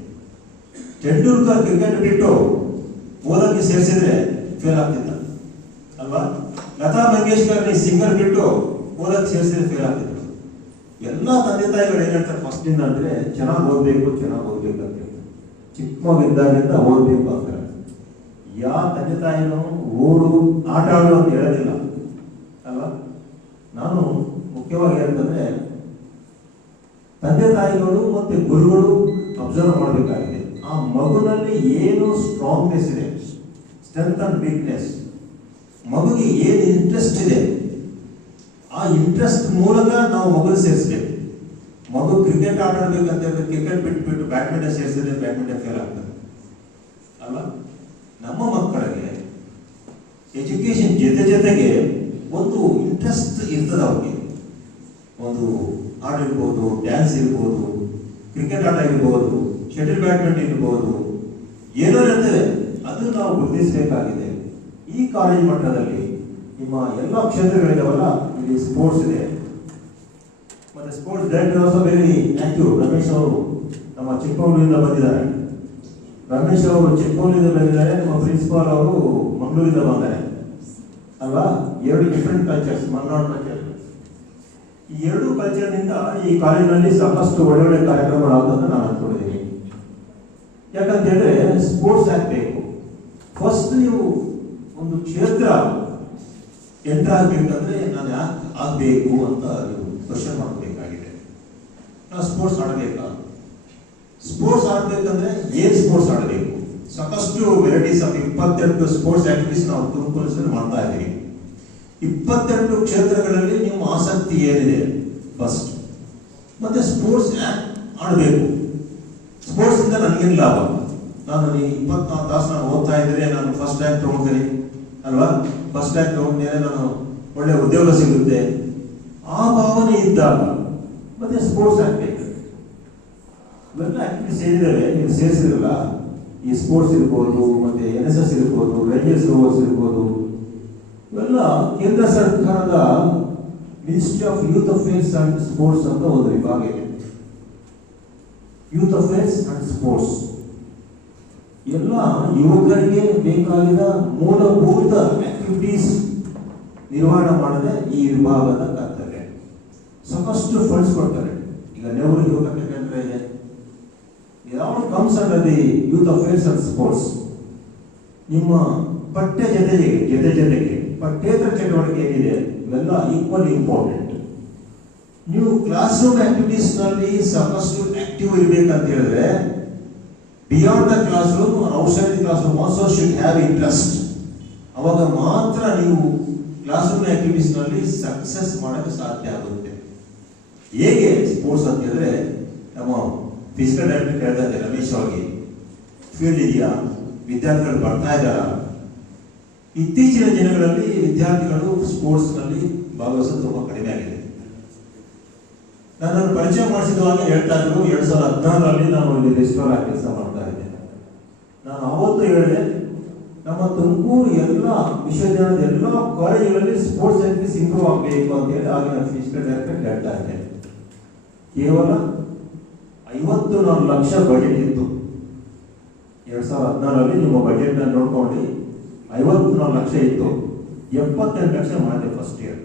ತೆಂಡೂಲ್ಕರ್ ಕ್ರಿಕೆಟ್ ಬಿಟ್ಟು ಓದಕ್ಕೆ ಸೇರಿಸಿದ್ರೆ ಫೇಲ್ ಆಗ್ತಿದ್ದ ಅಲ್ವಾ? ಲತಾ ಮಂಗೇಶ್ಕರ್ ನೀವು ಸಿಂಗರ್ ಬಿಟ್ಟು ಓದಕ್ಕೆ ಸೇರಿಸಿದ್ರೆ ಫೇಲ್ ಆಗ್ತಿದ್ರು. ಎಲ್ಲ ತಂದೆ ತಾಯಿಗಳು ಏನ್ ಹೇಳ್ತಾರೆ ಫಸ್ಟ್ ಇಂದ ಅಂದ್ರೆ ಚೆನ್ನಾಗಿ ಓದ್ಬೇಕು ಅಂತ ಹೇಳ್ತಾರೆ. ಚಿಕ್ಕ ಮಗಿದ್ದಾಗಿಂದ ಓದ್ಬೇಕು ಅಂತಾರೆ. ಯಾವ ತಂದೆ ತಾಯಿನೂ ಓಡು ಆಟ ಆಡು ಅಂತ ಹೇಳೋದಿಲ್ಲ ಅಲ್ವಾ? ನಾನು ಮುಖ್ಯವಾಗಿ ಅಂತಂದ್ರೆ ತಂದೆ ತಾಯಿಗಳು ಮತ್ತೆ ಗುರುಗಳು ಅಬ್ಸರ್ವ್ ಮಾಡಬೇಕಾಗಿದೆ. ಆ ಮಗುನಲ್ಲಿ ಏನು ಸ್ಟ್ರಾಂಗ್ನೆಸ್ ಇದೆ, ಸ್ಟ್ರೆಂತ್ ಅಂಡ್ ವೀಕ್ನೆಸ್, ಮಗುಗೆ ಏನು ಇಂಟ್ರೆಸ್ಟ್ ಇದೆ, ಆ ಇಂಟ್ರೆಸ್ಟ್ ಮೂಲಕ ನಾವು ಮಗು ಸೇರಿಸ್ಬೇಕು. ಮಗು ಕ್ರಿಕೆಟ್ ಆಟ ಆಡ್ಬೇಕಂತ ಹೇಳಿದ್ರೆ ಕ್ರಿಕೆಟ್ ಬಿಟ್ಬಿಟ್ಟು ಬ್ಯಾಡ್ಮಿಂಟನ್ ಸೇರಿಸಿದ್ರೆ ಬ್ಯಾಡ್ಮಿಂಟನ್ ಫೇಲ್ ಆಗ್ತದೆ ಅಲ್ವಾ? ನಮ್ಮ ಮಕ್ಕಳಿಗೆ ಎಜುಕೇಶನ್ ಜೊತೆಗೆ ಒಂದು ಇಂಟ್ರೆಸ್ಟ್ ಇರ್ತದೆ. ಅವ್ರಿಗೆ ಒಂದು ಹಾಡು ಇರ್ಬೋದು, ಡ್ಯಾನ್ಸ್ ಇರ್ಬೋದು, ಕ್ರಿಕೆಟ್ ಆಟ ಇರ್ಬೋದು, ಶಟಲ್ ಬ್ಯಾಡ್ಮಿಂಟನ್ ಇರ್ಬೋದು, ಏನೋ ಇರ್ತದೆ. ಅದು ನಾವು ಗುರುತಿಸಬೇಕಾಗಿದೆ. ಈ ಕಾಲೇಜ್ ಮಟ್ಟದಲ್ಲಿ ನಿಮ್ಮ ಎಲ್ಲ ಕ್ಷೇತ್ರಗಳಿದಾವಲ್ಲ, ಇಲ್ಲಿ ಸ್ಪೋರ್ಟ್ಸ್ ಇದೆ, ಮತ್ತೆ sports director also very active. Ramesh ಅವರು ನಮ್ಮ ಚಿಕ್ಕಮಗಳೂರಿಂದ ಬಂದಿದ್ದಾರೆ. ರಮೇಶ್ ಅವರು ಚಿಕ್ಕಮಗಳೂರಿಂದ ಬಂದಿದ್ದಾರೆ, ನಮ್ಮ ಪ್ರಿನ್ಸಿಪಾಲ್ ಅವರು ಮಂಗಳೂರಿಂದ ಬಂದಿದ್ದಾರೆ ಅಲ್ವಾ? ಎರಡು ಡಿಫ್ರೆಂಟ್ ಕಲ್ಚರ್ಸ್, ಮಲ್ನಾಡು ಕಲ್ಚರ್. ಈ ಎರಡು ಕಲ್ಚರ್ನಿಂದ ಈ ಕಾಲೇಜಿನಲ್ಲಿ ಸಾಕಷ್ಟು ಒಳ್ಳೊಳ್ಳೆ ಕಾರ್ಯಕ್ರಮಗಳಾಗುತ್ತದೆ ನಾನು ಅನ್ಕೊಂಡಿದ್ದೀನಿ. ಯಾಕಂತ ಹೇಳಿದ್ರೆ ಸ್ಪೋರ್ಟ್ಸ್ ಆಗ್ಬೇಕು. ಫಸ್ಟ್ ನೀವು ಒಂದು ಕ್ಷೇತ್ರ ಎಂಟರ್ ಆಗ್ಬೇಕಂದ್ರೆ ನಾನು ಯಾಕೆ ಆಗ್ಬೇಕು ಅಂತ ನೀವು ಕ್ವಶನ್ ಮಾಡಬೇಕಾಗಿದೆ. ನಾವು ಸ್ಪೋರ್ಟ್ಸ್ ಆಡಬೇಕಾ? ಸ್ಪೋರ್ಟ್ಸ್ ಆಡ್ಬೇಕಂದ್ರೆ ಏನ್ ಸ್ಪೋರ್ಟ್ಸ್ ಆಡಬೇಕು? ಸಾಕಷ್ಟು ವೆರೈಟೀಸ್ ಆಫ್ 22 ಸ್ಪೋರ್ಟ್ಸ್ ಆಕ್ಟಿವಿಟೀಸ್ ನಾವು ತುಮಕೂರು ಮಾಡ್ತಾ ಇದ್ದೀವಿ. 22 ಕ್ಷೇತ್ರಗಳಲ್ಲಿ ನಿಮ್ಮ ಆಸಕ್ತಿ ಏನಿದೆ ಫಸ್ಟ್. ಮತ್ತೆ ಸ್ಪೋರ್ಟ್ಸ್ ಆಡಬೇಕು. ಸ್ಪೋರ್ಟ್ಸ್ ಇಂದ ನನಗೇನು ಲಾಭ? ನಾನು 24 ತಾಸು ನಾನು ಓದ್ತಾ ಇದ್ರೆ ನಾನು ಫಸ್ಟ್ ರ್ಯಾಂಕ್ ತಗೊಂತೀನಿ ಅಲ್ವಾ? ಫಸ್ಟ್ ರ್ಯಾಂಕ್ ತಗೊಂಡ್ಮೇಲೆ ನಾನು ಒಳ್ಳೆ ಉದ್ಯೋಗ ಸಿಗುತ್ತೆ. ಆ ಭಾವನೆ ಇದ್ದಾಗ ಮತ್ತೆ ಸ್ಪೋರ್ಟ್ಸ್ ಆಗ್ಬೇಕು. ಇವೆಲ್ಲ ಆಕ್ಟಿವಿಟೀಸ್ ಏನಿದಾವೆ ನೀವು ಸೇರಿಸಿದ್ರಲ್ಲ, ಈ ಸ್ಪೋರ್ಟ್ಸ್ ಇರ್ಬೋದು, ಮತ್ತೆ NSS ಇರ್ಬೋದು, ರೇಂಜರ್ಸ್ ರೋವರ್ಸ್ ಇರ್ಬೋದು, ಇವೆಲ್ಲ ಕೇಂದ್ರ ಸರ್ಕಾರದ ministry of youth affairs and sports ಅಂತ ಒಂದು ವಿಭಾಗ ಇದೆ. ಯೂತ್ ಅಫೇರ್ಸ್ ಅಂಡ್ ಸ್ಪೋರ್ಟ್ಸ್ ಎಲ್ಲ ಯುವಕರಿಗೆ ಬೇಕಾಗಿದ ಮೂಲಭೂತ ಆಕ್ಟಿವಿಟೀಸ್ ನಿರ್ವಹಣೆ ಮಾಡದೆ ಈ ವಿಭಾಗದ ಕರ್ತವ್ಯ. ಸಾಕಷ್ಟು ಫಂಡ್ಸ್ ಕೊಡ್ತಾರೆ. ಈಗ ನೆಹರು ಯುವಕ ಕೇಂದ್ರ ಇದೆ. ಯಾವುದು comes under the youth affairs and sports. ನಿಮ್ಮ ಪಠ್ಯ ಜೊತೆಗೆ ಪಠ್ಯೇತರ ಚಟುವಟಿಕೆ ಏನಿದೆ ಇವೆಲ್ಲ ಈಕ್ವಲಿ ಇಂಪಾರ್ಟೆಂಟ್. ನೀವು ಕ್ಲಾಸ್ ರೂಮ್ ಆಕ್ಟಿವಿಟೀಸ್ ನಲ್ಲಿ ಸಾಕಷ್ಟು ಆಕ್ಟಿವ್ ಇರಬೇಕಂತ ಹೇಳಿದ್ರೆ beyond the class room outside the class room also should have interest. ಅವಾಗ ಮಾತ್ರ ನೀವು ಕ್ಲಾಸ್ ರೂಮ್ ಆಕ್ಟಿವಿಟೀಸ್ ನಲ್ಲಿ ಸಕ್ಸಸ್ ಮಾಡಕ್ಕೆ ಸಾಧ್ಯ ಆಗುತ್ತೆ. ಹೇಗೆ ಸ್ಪೋರ್ಟ್ಸ್ ಅಂತ ಹೇಳಿದ್ರೆ ನಮ್ಮ ಫಿಸಿಕಲ್ ಡೈರೆಕ್ಟರ್ ಹೇಳ್ತಾ ಇದ್ದಾರೆ ರಮೇಶ್ ಅವರಿಗೆ, ಫೀಲ್ಡ್ ಇದೆಯಾ, ವಿದ್ಯಾರ್ಥಿಗಳು ಬರ್ತಾ ಇದ್ದಾರಾ? ಇತ್ತೀಚಿನ ದಿನಗಳಲ್ಲಿ ವಿದ್ಯಾರ್ಥಿಗಳು ಸ್ಪೋರ್ಟ್ಸ್ ನಲ್ಲಿ ಭಾಗವಹಿಸೋದು ತುಂಬಾ ಕಡಿಮೆ ಆಗಿದೆ. ನನ್ನನ್ನು ಪರಿಚಯ ಮಾಡಿಸಿದವಾಗ ಹೇಳ್ತಾ ಇದ್ರು 2016ರಲ್ಲಿ ನಾನು ಇಲ್ಲಿ ರಿಜಿಸ್ಟ್ರಾರ್ ಆಗಿ ಕೆಲಸ ಮಾಡ್ತಾ ಇದ್ದೆ. ನಾನು ಅವತ್ತು ಹೇಳಿದೆ ನಮ್ಮ ತುಮಕೂರು ಎಲ್ಲ ವಿಶ್ವವಿದ್ಯಾಲಯದ ಎಲ್ಲ ಕಾಲೇಜುಗಳಲ್ಲಿ ಸ್ಪೋರ್ಟ್ಸ್ ಆಕ್ಟಿವಿಟೀಸ್ ಇಂಪ್ರೂವ್ ಆಗಬೇಕು ಅಂತ ಹೇಳಿ ಆಗಿನ ಫಿಸಿಕಲ್ ಡೈರೆಕ್ಟರ್ ಹೇಳ್ತಾ ಇದ್ದೆ. ಕೇವಲ 54 ಲಕ್ಷ ಬಜೆಟ್ ಇತ್ತು 2016ರಲ್ಲಿ. ನಿಮ್ಮ ಬಜೆಟ್ ನೋಡ್ಕೊಂಡು 54 ಲಕ್ಷ ಇತ್ತು. 78 ಲಕ್ಷ ಮಾಡಿದೆ ಫಸ್ಟ್ ಇಯರ್.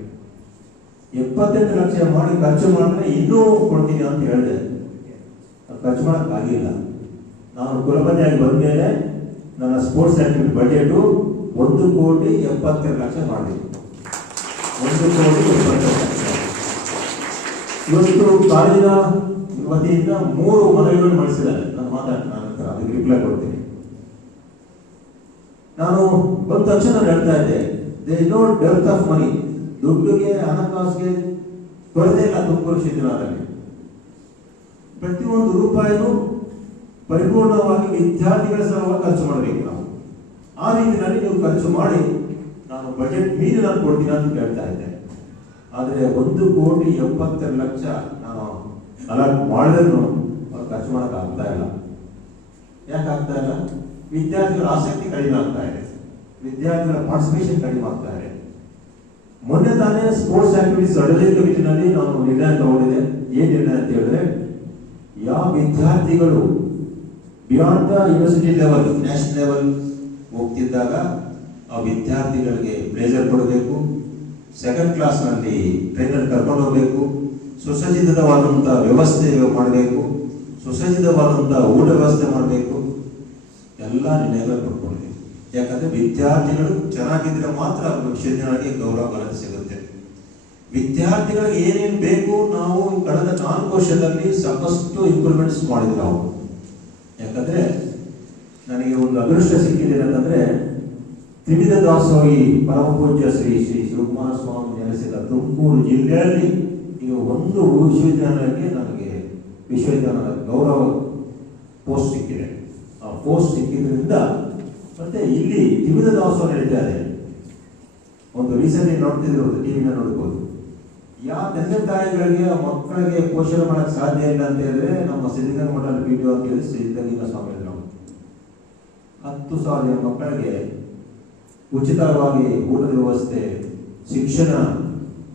78 ಲಕ್ಷ ಮಾಡಿ ಖರ್ಚು ಮಾಡಿದ್ರೆ ಇನ್ನೂ ಕೊಡ್ತೀನಿ ಅಂತ ಹೇಳಿದೆ. ಖರ್ಚು ಮಾಡೋಕ್ಕಾಗಿಲ್ಲ. ನಾನು ಕುಲಪತಿಯಾಗಿ ಬಂದ ಮೇಲೆ ನನ್ನ ಸ್ಪೋರ್ಟ್ಸ್ ಆಕ್ಟಿವಿಟಿ ಬಜೆಟು 1,70,00,000 ಮಾಡಿದೆ. 1,70,00,000. ಇವತ್ತು ಕಾಲೇಜಿನ ವತಿಯಿಂದ 3 ಮನವಿಗಳನ್ನು ಮಾಡಿಸಿದ್ದಾರೆ. ನಾನು ಮಾತಾಡ್ತೀನಿ, ನಾನು ಅದಕ್ಕೆ ರಿಪ್ಲೈ ಕೊಡ್ತೀನಿ. ನಾನು ಬಂದ ತಕ್ಷಣ ಹೇಳ್ತಾ ಇದ್ದೆ, they know depth of money, ದುಡ್ಡಿಗೆ ಹಣಕಾಸಿಗೆ ಕೊರತೆ ಇಲ್ಲ ತುಮಕೂರು ಕ್ಷೇತ್ರದಲ್ಲಿ. ಪ್ರತಿಯೊಂದು ರೂಪಾಯಿನೂ ಪರಿಪೂರ್ಣವಾಗಿ ವಿದ್ಯಾರ್ಥಿಗಳ ಸಲುವಾಗಿ ಖರ್ಚು ಮಾಡಬೇಕು ನಾವು. ಆ ರೀತಿಯಲ್ಲಿ ನೀವು ಖರ್ಚು ಮಾಡಿ ನಾನು ಬಜೆಟ್ ಮೀರಿ ನಾನು ಕೊಡ್ತೀನಿ ಅಂತ ಹೇಳ್ತಾ ಇದ್ದೆ. ಆದರೆ 1,70,00,000 ನಾನು ಅಲಾಟ್ ಮಾಡಿದ್ರು ಖರ್ಚು ಮಾಡೋಕೆ ಆಗ್ತಾ ಇಲ್ಲ. ಯಾಕೆ ಆಗ್ತಾ ಇಲ್ಲ? ವಿದ್ಯಾರ್ಥಿಗಳ ಆಸಕ್ತಿ ಕಡಿಮೆ ಆಗ್ತಾ ಇದೆ, ವಿದ್ಯಾರ್ಥಿಗಳ ಪಾರ್ಟಿಸಿಪೇಷನ್ ಕಡಿಮೆ ಆಗ್ತಾ ಇದೆ. ಮೊನ್ನೆ ತಾನೇ ಸ್ಪೋರ್ಟ್ಸ್ ಆಕ್ಟಿವಿಟೀಸ್ ಅಡ್ವೈಸರಿ ಕಮಿಟಿನಲ್ಲಿ ನಾನು ನಿರ್ಣಯ ತಗೊಂಡಿದೆ. ಏನ್ ನಿರ್ಣಯ ಅಂತ ಹೇಳಿದ್ರೆ, ಯಾವ ವಿದ್ಯಾರ್ಥಿಗಳು beyond the university level, national level ಹೋಗ್ತಿದ್ದಾಗ ಆ ವಿದ್ಯಾರ್ಥಿಗಳಿಗೆ ಬ್ಲೇಸರ್ ಕೊಡಬೇಕು, ಸೆಕೆಂಡ್ ಕ್ಲಾಸ್ನಲ್ಲಿ ಟ್ರೈನರ್ ಕರ್ಕೊಂಡು ಹೋಗಬೇಕು, ಸುಸಜ್ಜಿತವಾದಂಥ ವ್ಯವಸ್ಥೆ ಮಾಡಬೇಕು, ಸುಸಜ್ಜಿತವಾದಂಥ ಊಟ ವ್ಯವಸ್ಥೆ ಮಾಡಬೇಕು, ಎಲ್ಲ ನಿರ್ಣಯಗಳು ಕೊಟ್ಕೊಂಡಿದೆ. ಯಾಕಂದ್ರೆ ವಿದ್ಯಾರ್ಥಿಗಳು ಚೆನ್ನಾಗಿದ್ರೆ ಮಾತ್ರ ವಿಶ್ವವಿದ್ಯಾಲಯಕ್ಕೆ ಗೌರವ ಘನತೆ ಸಿಗುತ್ತೆ. ವಿದ್ಯಾರ್ಥಿಗಳಿಗೆ ಏನೇನು ಬೇಕು ನಾವು ಕಳೆದ 4 ವರ್ಷದಲ್ಲಿ ಸಾಕಷ್ಟು ಇಂಪ್ರೂವ್ಮೆಂಟ್ಸ್ ಮಾಡಿದ್ವಿ ನಾವು. ಯಾಕಂದ್ರೆ ನನಗೆ ಒಂದು ಅದೃಷ್ಟ ಸಿಕ್ಕಿದೆ ಅಂತಂದ್ರೆ, ತ್ರಿವಿಧ ದಾಸೋಹಿ ಪರಮ ಪೂಜ್ಯ ಶ್ರೀ ಶಿವಕುಮಾರ ಸ್ವಾಮಿ ನೆಲೆಸಿದ ತುಮಕೂರು ಜಿಲ್ಲೆಯಲ್ಲಿ ಈಗ ಒಂದು ವಿಶ್ವವಿದ್ಯಾಲಯಕ್ಕೆ ನನಗೆ ವಿಶ್ವವಿದ್ಯಾಲಯದ ಗೌರವ ಪೋಸ್ಟ್ ಸಿಕ್ಕಿದೆ. ಆ ಪೋಸ್ಟ್ ಸಿಕ್ಕಿದ್ರಿಂದ ಮತ್ತೆ ಇಲ್ಲಿ ತ್ರಿವಿಧ ದಾಸೋಹ ನಡೀತಾ ಇದೆ. ಒಂದು ರೀಸೆಂಟ್ಲಿ ನೋಡ್ತಿದ್ರು, ಟಿವಿನ ನೋಡ್ಬೋದು. ಯಾವ ತಂದೆ ತಾಯಿಗಳಿಗೆ ಮಕ್ಕಳಿಗೆ ಪೋಷಣೆ ಮಾಡಕ್ಕೆ ಸಾಧ್ಯ ಇಲ್ಲ ಅಂತ ಹೇಳಿದ್ರೆ ನಮ್ಮ ಸಿದ್ಧಗಂಗಾ ಮಠದ PTO ಅಂತ ಹೇಳಿ ಸಿದ್ಧಗಂಗಾ ಸ್ವಾಮಿ 10,000 ಮಕ್ಕಳಿಗೆ ಉಚಿತವಾಗಿ ಊಟದ ವ್ಯವಸ್ಥೆ, ಶಿಕ್ಷಣ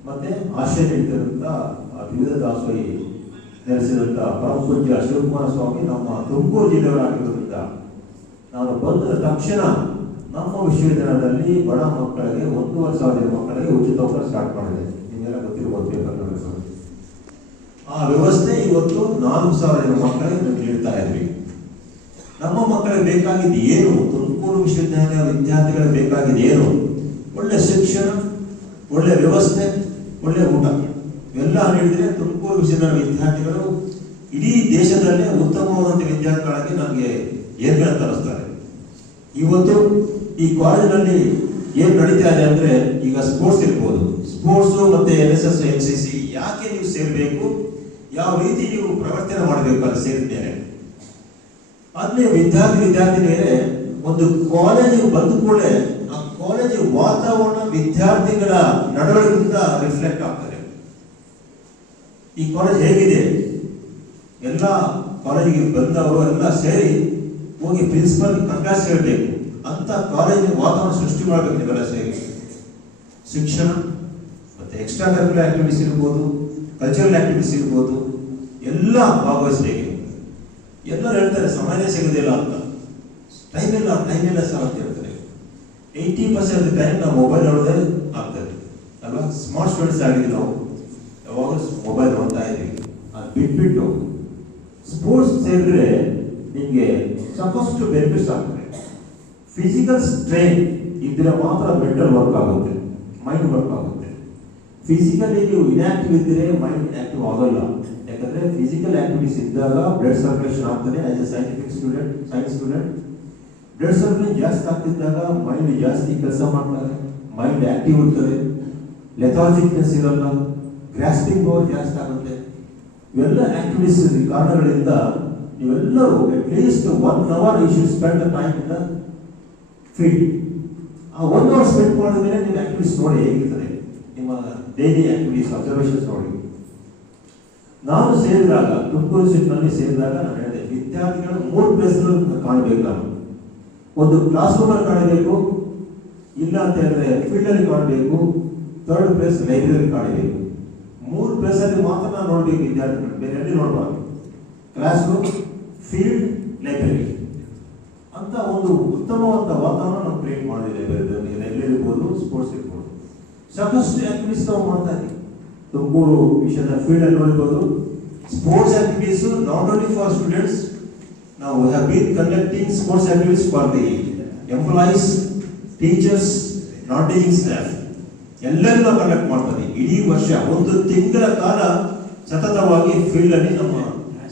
ಮತ್ತೆ ಆಶ್ರಯ ನೀಡಿದಂತ ತ್ರಿವಿಧ ದಾಸೋಹಿ ನೆಲೆಸಿದಂತ ಪರಮ ಪೂಜ್ಯ ಶಿವಕುಮಾರ ಸ್ವಾಮಿ ನಮ್ಮ ತುಮಕೂರು ಜಿಲ್ಲೆಯವರಾಗಿರೋದ್ರಿಂದ ನಾನು ಬಂದ ತಕ್ಷಣ ನಮ್ಮ ವಿಶ್ವವಿದ್ಯಾಲಯದಲ್ಲಿ ಬಡ ಮಕ್ಕಳಿಗೆ 1,500 ಮಕ್ಕಳಿಗೆ ಉಚಿತ ಊಟ ಸ್ಟಾರ್ಟ್ ಮಾಡಿದೆ. ನಿಮಗೆಲ್ಲ ಗೊತ್ತಿರಬಹುದು, ಬೇಕಾದ್ರೆ ಆ ವ್ಯವಸ್ಥೆ ಇವತ್ತು 4,000 ಮಕ್ಕಳಿಗೆ ನೀಡ್ತಾ ಇದ್ವಿ. ನಮ್ಮ ಮಕ್ಕಳಿಗೆ ಬೇಕಾಗಿದ್ದು ಏನು? ತುಮಕೂರು ವಿಶ್ವವಿದ್ಯಾಲಯ ವಿದ್ಯಾರ್ಥಿಗಳಿಗೆ ಬೇಕಾಗಿದ್ದು ಏನು? ಒಳ್ಳೆ ಶಿಕ್ಷಣ, ಒಳ್ಳೆ ವ್ಯವಸ್ಥೆ, ಒಳ್ಳೆ ಊಟ, ಇವೆಲ್ಲ ನೀಡಿದ್ರೆ ತುಮಕೂರು ವಿಶ್ವವಿದ್ಯಾಲಯ ವಿದ್ಯಾರ್ಥಿಗಳು ಇಡೀ ದೇಶದಲ್ಲೇ ಉತ್ತಮವಾದಂಥ ವಿದ್ಯಾರ್ಥಿಗಳಾಗಿ ನನಗೆ ಏರ್ಮೇಲೆ ತರಿಸ್ತಾರೆ. ಇವತ್ತು ಈ ಕಾಲೇಜಿನಲ್ಲಿ ಏನ್ ನಡೀತಾ ಇದೆ ಅಂದ್ರೆ, ಈಗ ಸ್ಪೋರ್ಟ್ಸ್ ಇರ್ಬೋದು, ಸ್ಪೋರ್ಟ್ಸ್ ಮತ್ತೆ NSS NCC ಯಾಕೆ ನೀವು ಸೇರ್ಬೇಕು, ಯಾವ ರೀತಿ ನೀವು ಪ್ರವರ್ತನೆ ಮಾಡಬೇಕು ಅಲ್ಲಿ ಸೇರಿದ್ದೇನೆ. ಆದ್ಮೇಲೆ ವಿದ್ಯಾರ್ಥಿನಿಯರೇ ಒಂದು ಕಾಲೇಜಿಗೆ ಬಂದ ಕೂಡಲೇ ಆ ಕಾಲೇಜು ವಾತಾವರಣ ವಿದ್ಯಾರ್ಥಿಗಳ ನಡವಳಿಕೆಯಿಂದ ರಿಫ್ಲೆಕ್ಟ್ ಆಗ್ತದೆ. ಈ ಕಾಲೇಜ್ ಹೇಗಿದೆ, ಎಲ್ಲ ಕಾಲೇಜಿಗೆ ಬಂದವರು ಎಲ್ಲ ಸೇರಿ ಹೋಗಿ ಪ್ರಿನ್ಸಿಪಲ್ ಕಂಗ್ರಾಟ್ಸ್ ಹೇಳಬೇಕು ಅಂತ ಕಾಲೇಜಿನ ವಾತಾವರಣ ಸೃಷ್ಟಿ ಮಾಡಬೇಕು. ನೀವೆಲ್ಲ ಸೇರಿ ಶಿಕ್ಷಣ ಮತ್ತೆ ಎಕ್ಸ್ಟ್ರಾ ಕರಿಕ್ಯುಲರ್ ಆಕ್ಟಿವಿಟೀಸ್ ಇರ್ಬೋದು, ಕಲ್ಚರಲ್ ಆಕ್ಟಿವಿಟೀಸ್ ಇರ್ಬೋದು, ಎಲ್ಲ ಭಾಗವಹಿಸಬೇಕು. ಎಲ್ಲರೂ ಹೇಳ್ತಾರೆ ಸಮಯನೇ ಸಿಗುದಿಲ್ಲ ಅಂತ, ಟೈಮ್ ಇಲ್ಲ ಸರ್ ಅಂತ ಹೇಳ್ತಾರೆ. 80% ಟೈಮ್ ನಾವು ಮೊಬೈಲ್ ನೋಡೋದೇ ಆಗ್ತದೆ ಅಲ್ವಾ? ಸ್ಮಾರ್ಟ್ ಸ್ಟೂಡೆಂಟ್ಸ್ ಆಗಿದ್ದೀವಿ ನಾವು, ಯಾವಾಗ ಮೊಬೈಲ್ ನೋಡ್ತಾ ಇದ್ದೀವಿ. ಅದು ಬಿಟ್ಬಿಟ್ಟು ಸ್ಪೋರ್ಟ್ಸ್ ಸೇರಿದ್ರೆ ನಿಮಗೆ ಸಾಕಷ್ಟು ಬೆನಿಫಿಟ್ಸ್ ಆಗ್ತದೆ. ಫಿಸಿಕಲ್ ಸ್ಟ್ರೈನ್ ಇದ್ರೆ ಮಾತ್ರ ಮೆಂಟಲ್ ವರ್ಕ್ ಆಗುತ್ತೆ, ಮೈಂಡ್ ವರ್ಕ್ ಆಗುತ್ತೆ. ಫಿಸಿಕಲಿ ನೀವು ಇನ್ಆಕ್ಟಿವ್ ಇದ್ದರೆ ಮೈಂಡ್ ಆಕ್ಟಿವ್ ಆಗಲ್ಲ. ಯಾಕಂದ್ರೆ ಫಿಸಿಕಲ್ ಆಕ್ಟಿವಿಟೀಸ್ ಇದ್ದಾಗ ಬ್ಲಡ್ ಸರ್ಕ್ಯುಲೇಷನ್ ಆಗ್ತದೆ. As A science student blood circulation ಜಾಸ್ತಿ ಆಗ್ತಿದ್ದಾಗ ಮೈಂಡ್ ಜಾಸ್ತಿ ಕೆಲಸ ಮಾಡ್ತಾರೆ, ಮೈಂಡ್ ಆಕ್ಟಿವ್ ಇರ್ತದೆ, ಲೆಥಾರ್ಜಿಕ್ನೆಸ್ ಇರಲ್ಲ, ಗ್ರಾಸ್ಪಿಂಗ್ ಪವರ್ ಜಾಸ್ತಿ ಆಗುತ್ತೆ. ಇವೆಲ್ಲ ಆಕ್ಟಿವಿಟೀಸ್ ಕಾರಣಗಳಿಂದ ನೀವೆಲ್ಲರೂ at least 1 hour you should spend the time in the field. ಆ 1 hour ಸ್ಪೆಂಡ್ ಮಾಡಿದ ಮೇಲೆ ನೀವು ಆಕ್ಟಿವಿಟೀಸ್ ನೋಡಿ ಹೇಗಿರ್ತದೆ, ನಿಮ್ಮ ಡೈಲಿ ಆಕ್ಟಿವಿಟೀಸ್ ಅಬ್ಸರ್ವೇಷನ್ಸ್ ನೋಡಿ. ನಾನು ಸೇರಿದಾಗ ತುಮಕೂರು ಸಿಟಿನಲ್ಲಿ ಸೇರಿದಾಗ ನಾನು ಹೇಳಿದೆ, ವಿದ್ಯಾರ್ಥಿಗಳು 3 ಪ್ಲೇಸ್ಗಳನ್ನು ಕಾಣಬೇಕು. ನಾನು ಒಂದು ಕ್ಲಾಸ್ ರೂಮ್ ಅಲ್ಲಿ ಕಾಣಬೇಕು, ಇಲ್ಲ ಅಂತ ಹೇಳಿದ್ರೆ ಫೀಲ್ಡ್ ಅಲ್ಲಿ ಕಾಣಬೇಕು, 3rd ಪ್ಲೇಸ್ ಲೈಬ್ರರಿ ಕಾಣಬೇಕು. 3 ಪ್ಲೇಸ್ ಅಲ್ಲಿ ಮಾತ್ರ ನಾನು ನೋಡ್ಬೇಕು ವಿದ್ಯಾರ್ಥಿಗಳು, ಬೇರೆ ಎಲ್ಲಿ ನೋಡಬಾರ್ದು. ಕ್ಲಾಸ್ ರೂಮ್, ಫೀಲ್ಡ್, ಲೈಬ್ರರಿ ಅಂತ ಒಂದು ಉತ್ತಮವಾದ ವಾತಾವರಣ ನಾವು ಕ್ರಿಯೇಟ್ ಮಾಡಿದೆ. ಲೈಬ್ರರಿ ಇರ್ಬೋದು, ಸ್ಪೋರ್ಟ್ಸ್ ಇರ್ಬೋದು, ಸಾಕಷ್ಟು ಆಕ್ಟಿವಿಟೀಸ್ ನಾವು ಮಾಡ್ತಾ ಇದ್ದೀವಿ. ತುಮಕೂರು ವಿಷಯದ ಫೀಲ್ಡ್ ಅಲ್ಲಿ ನೋಡ್ಬೋದು. Sports activities not only for students, Now we have been conducting sports activities for the employees, teachers, non-teaching staff. ಎಲ್ಲರೂ ಕಂಡಕ್ಟ್ ಮಾಡ್ತಾರೆ. ಇಡೀ ವರ್ಷ ಒಂದು ತಿಂಗಳ ಕಾಲ ಸತತವಾಗಿ ಫೀಲ್ಡ್ ಅಲ್ಲಿ ನಮ್ಮ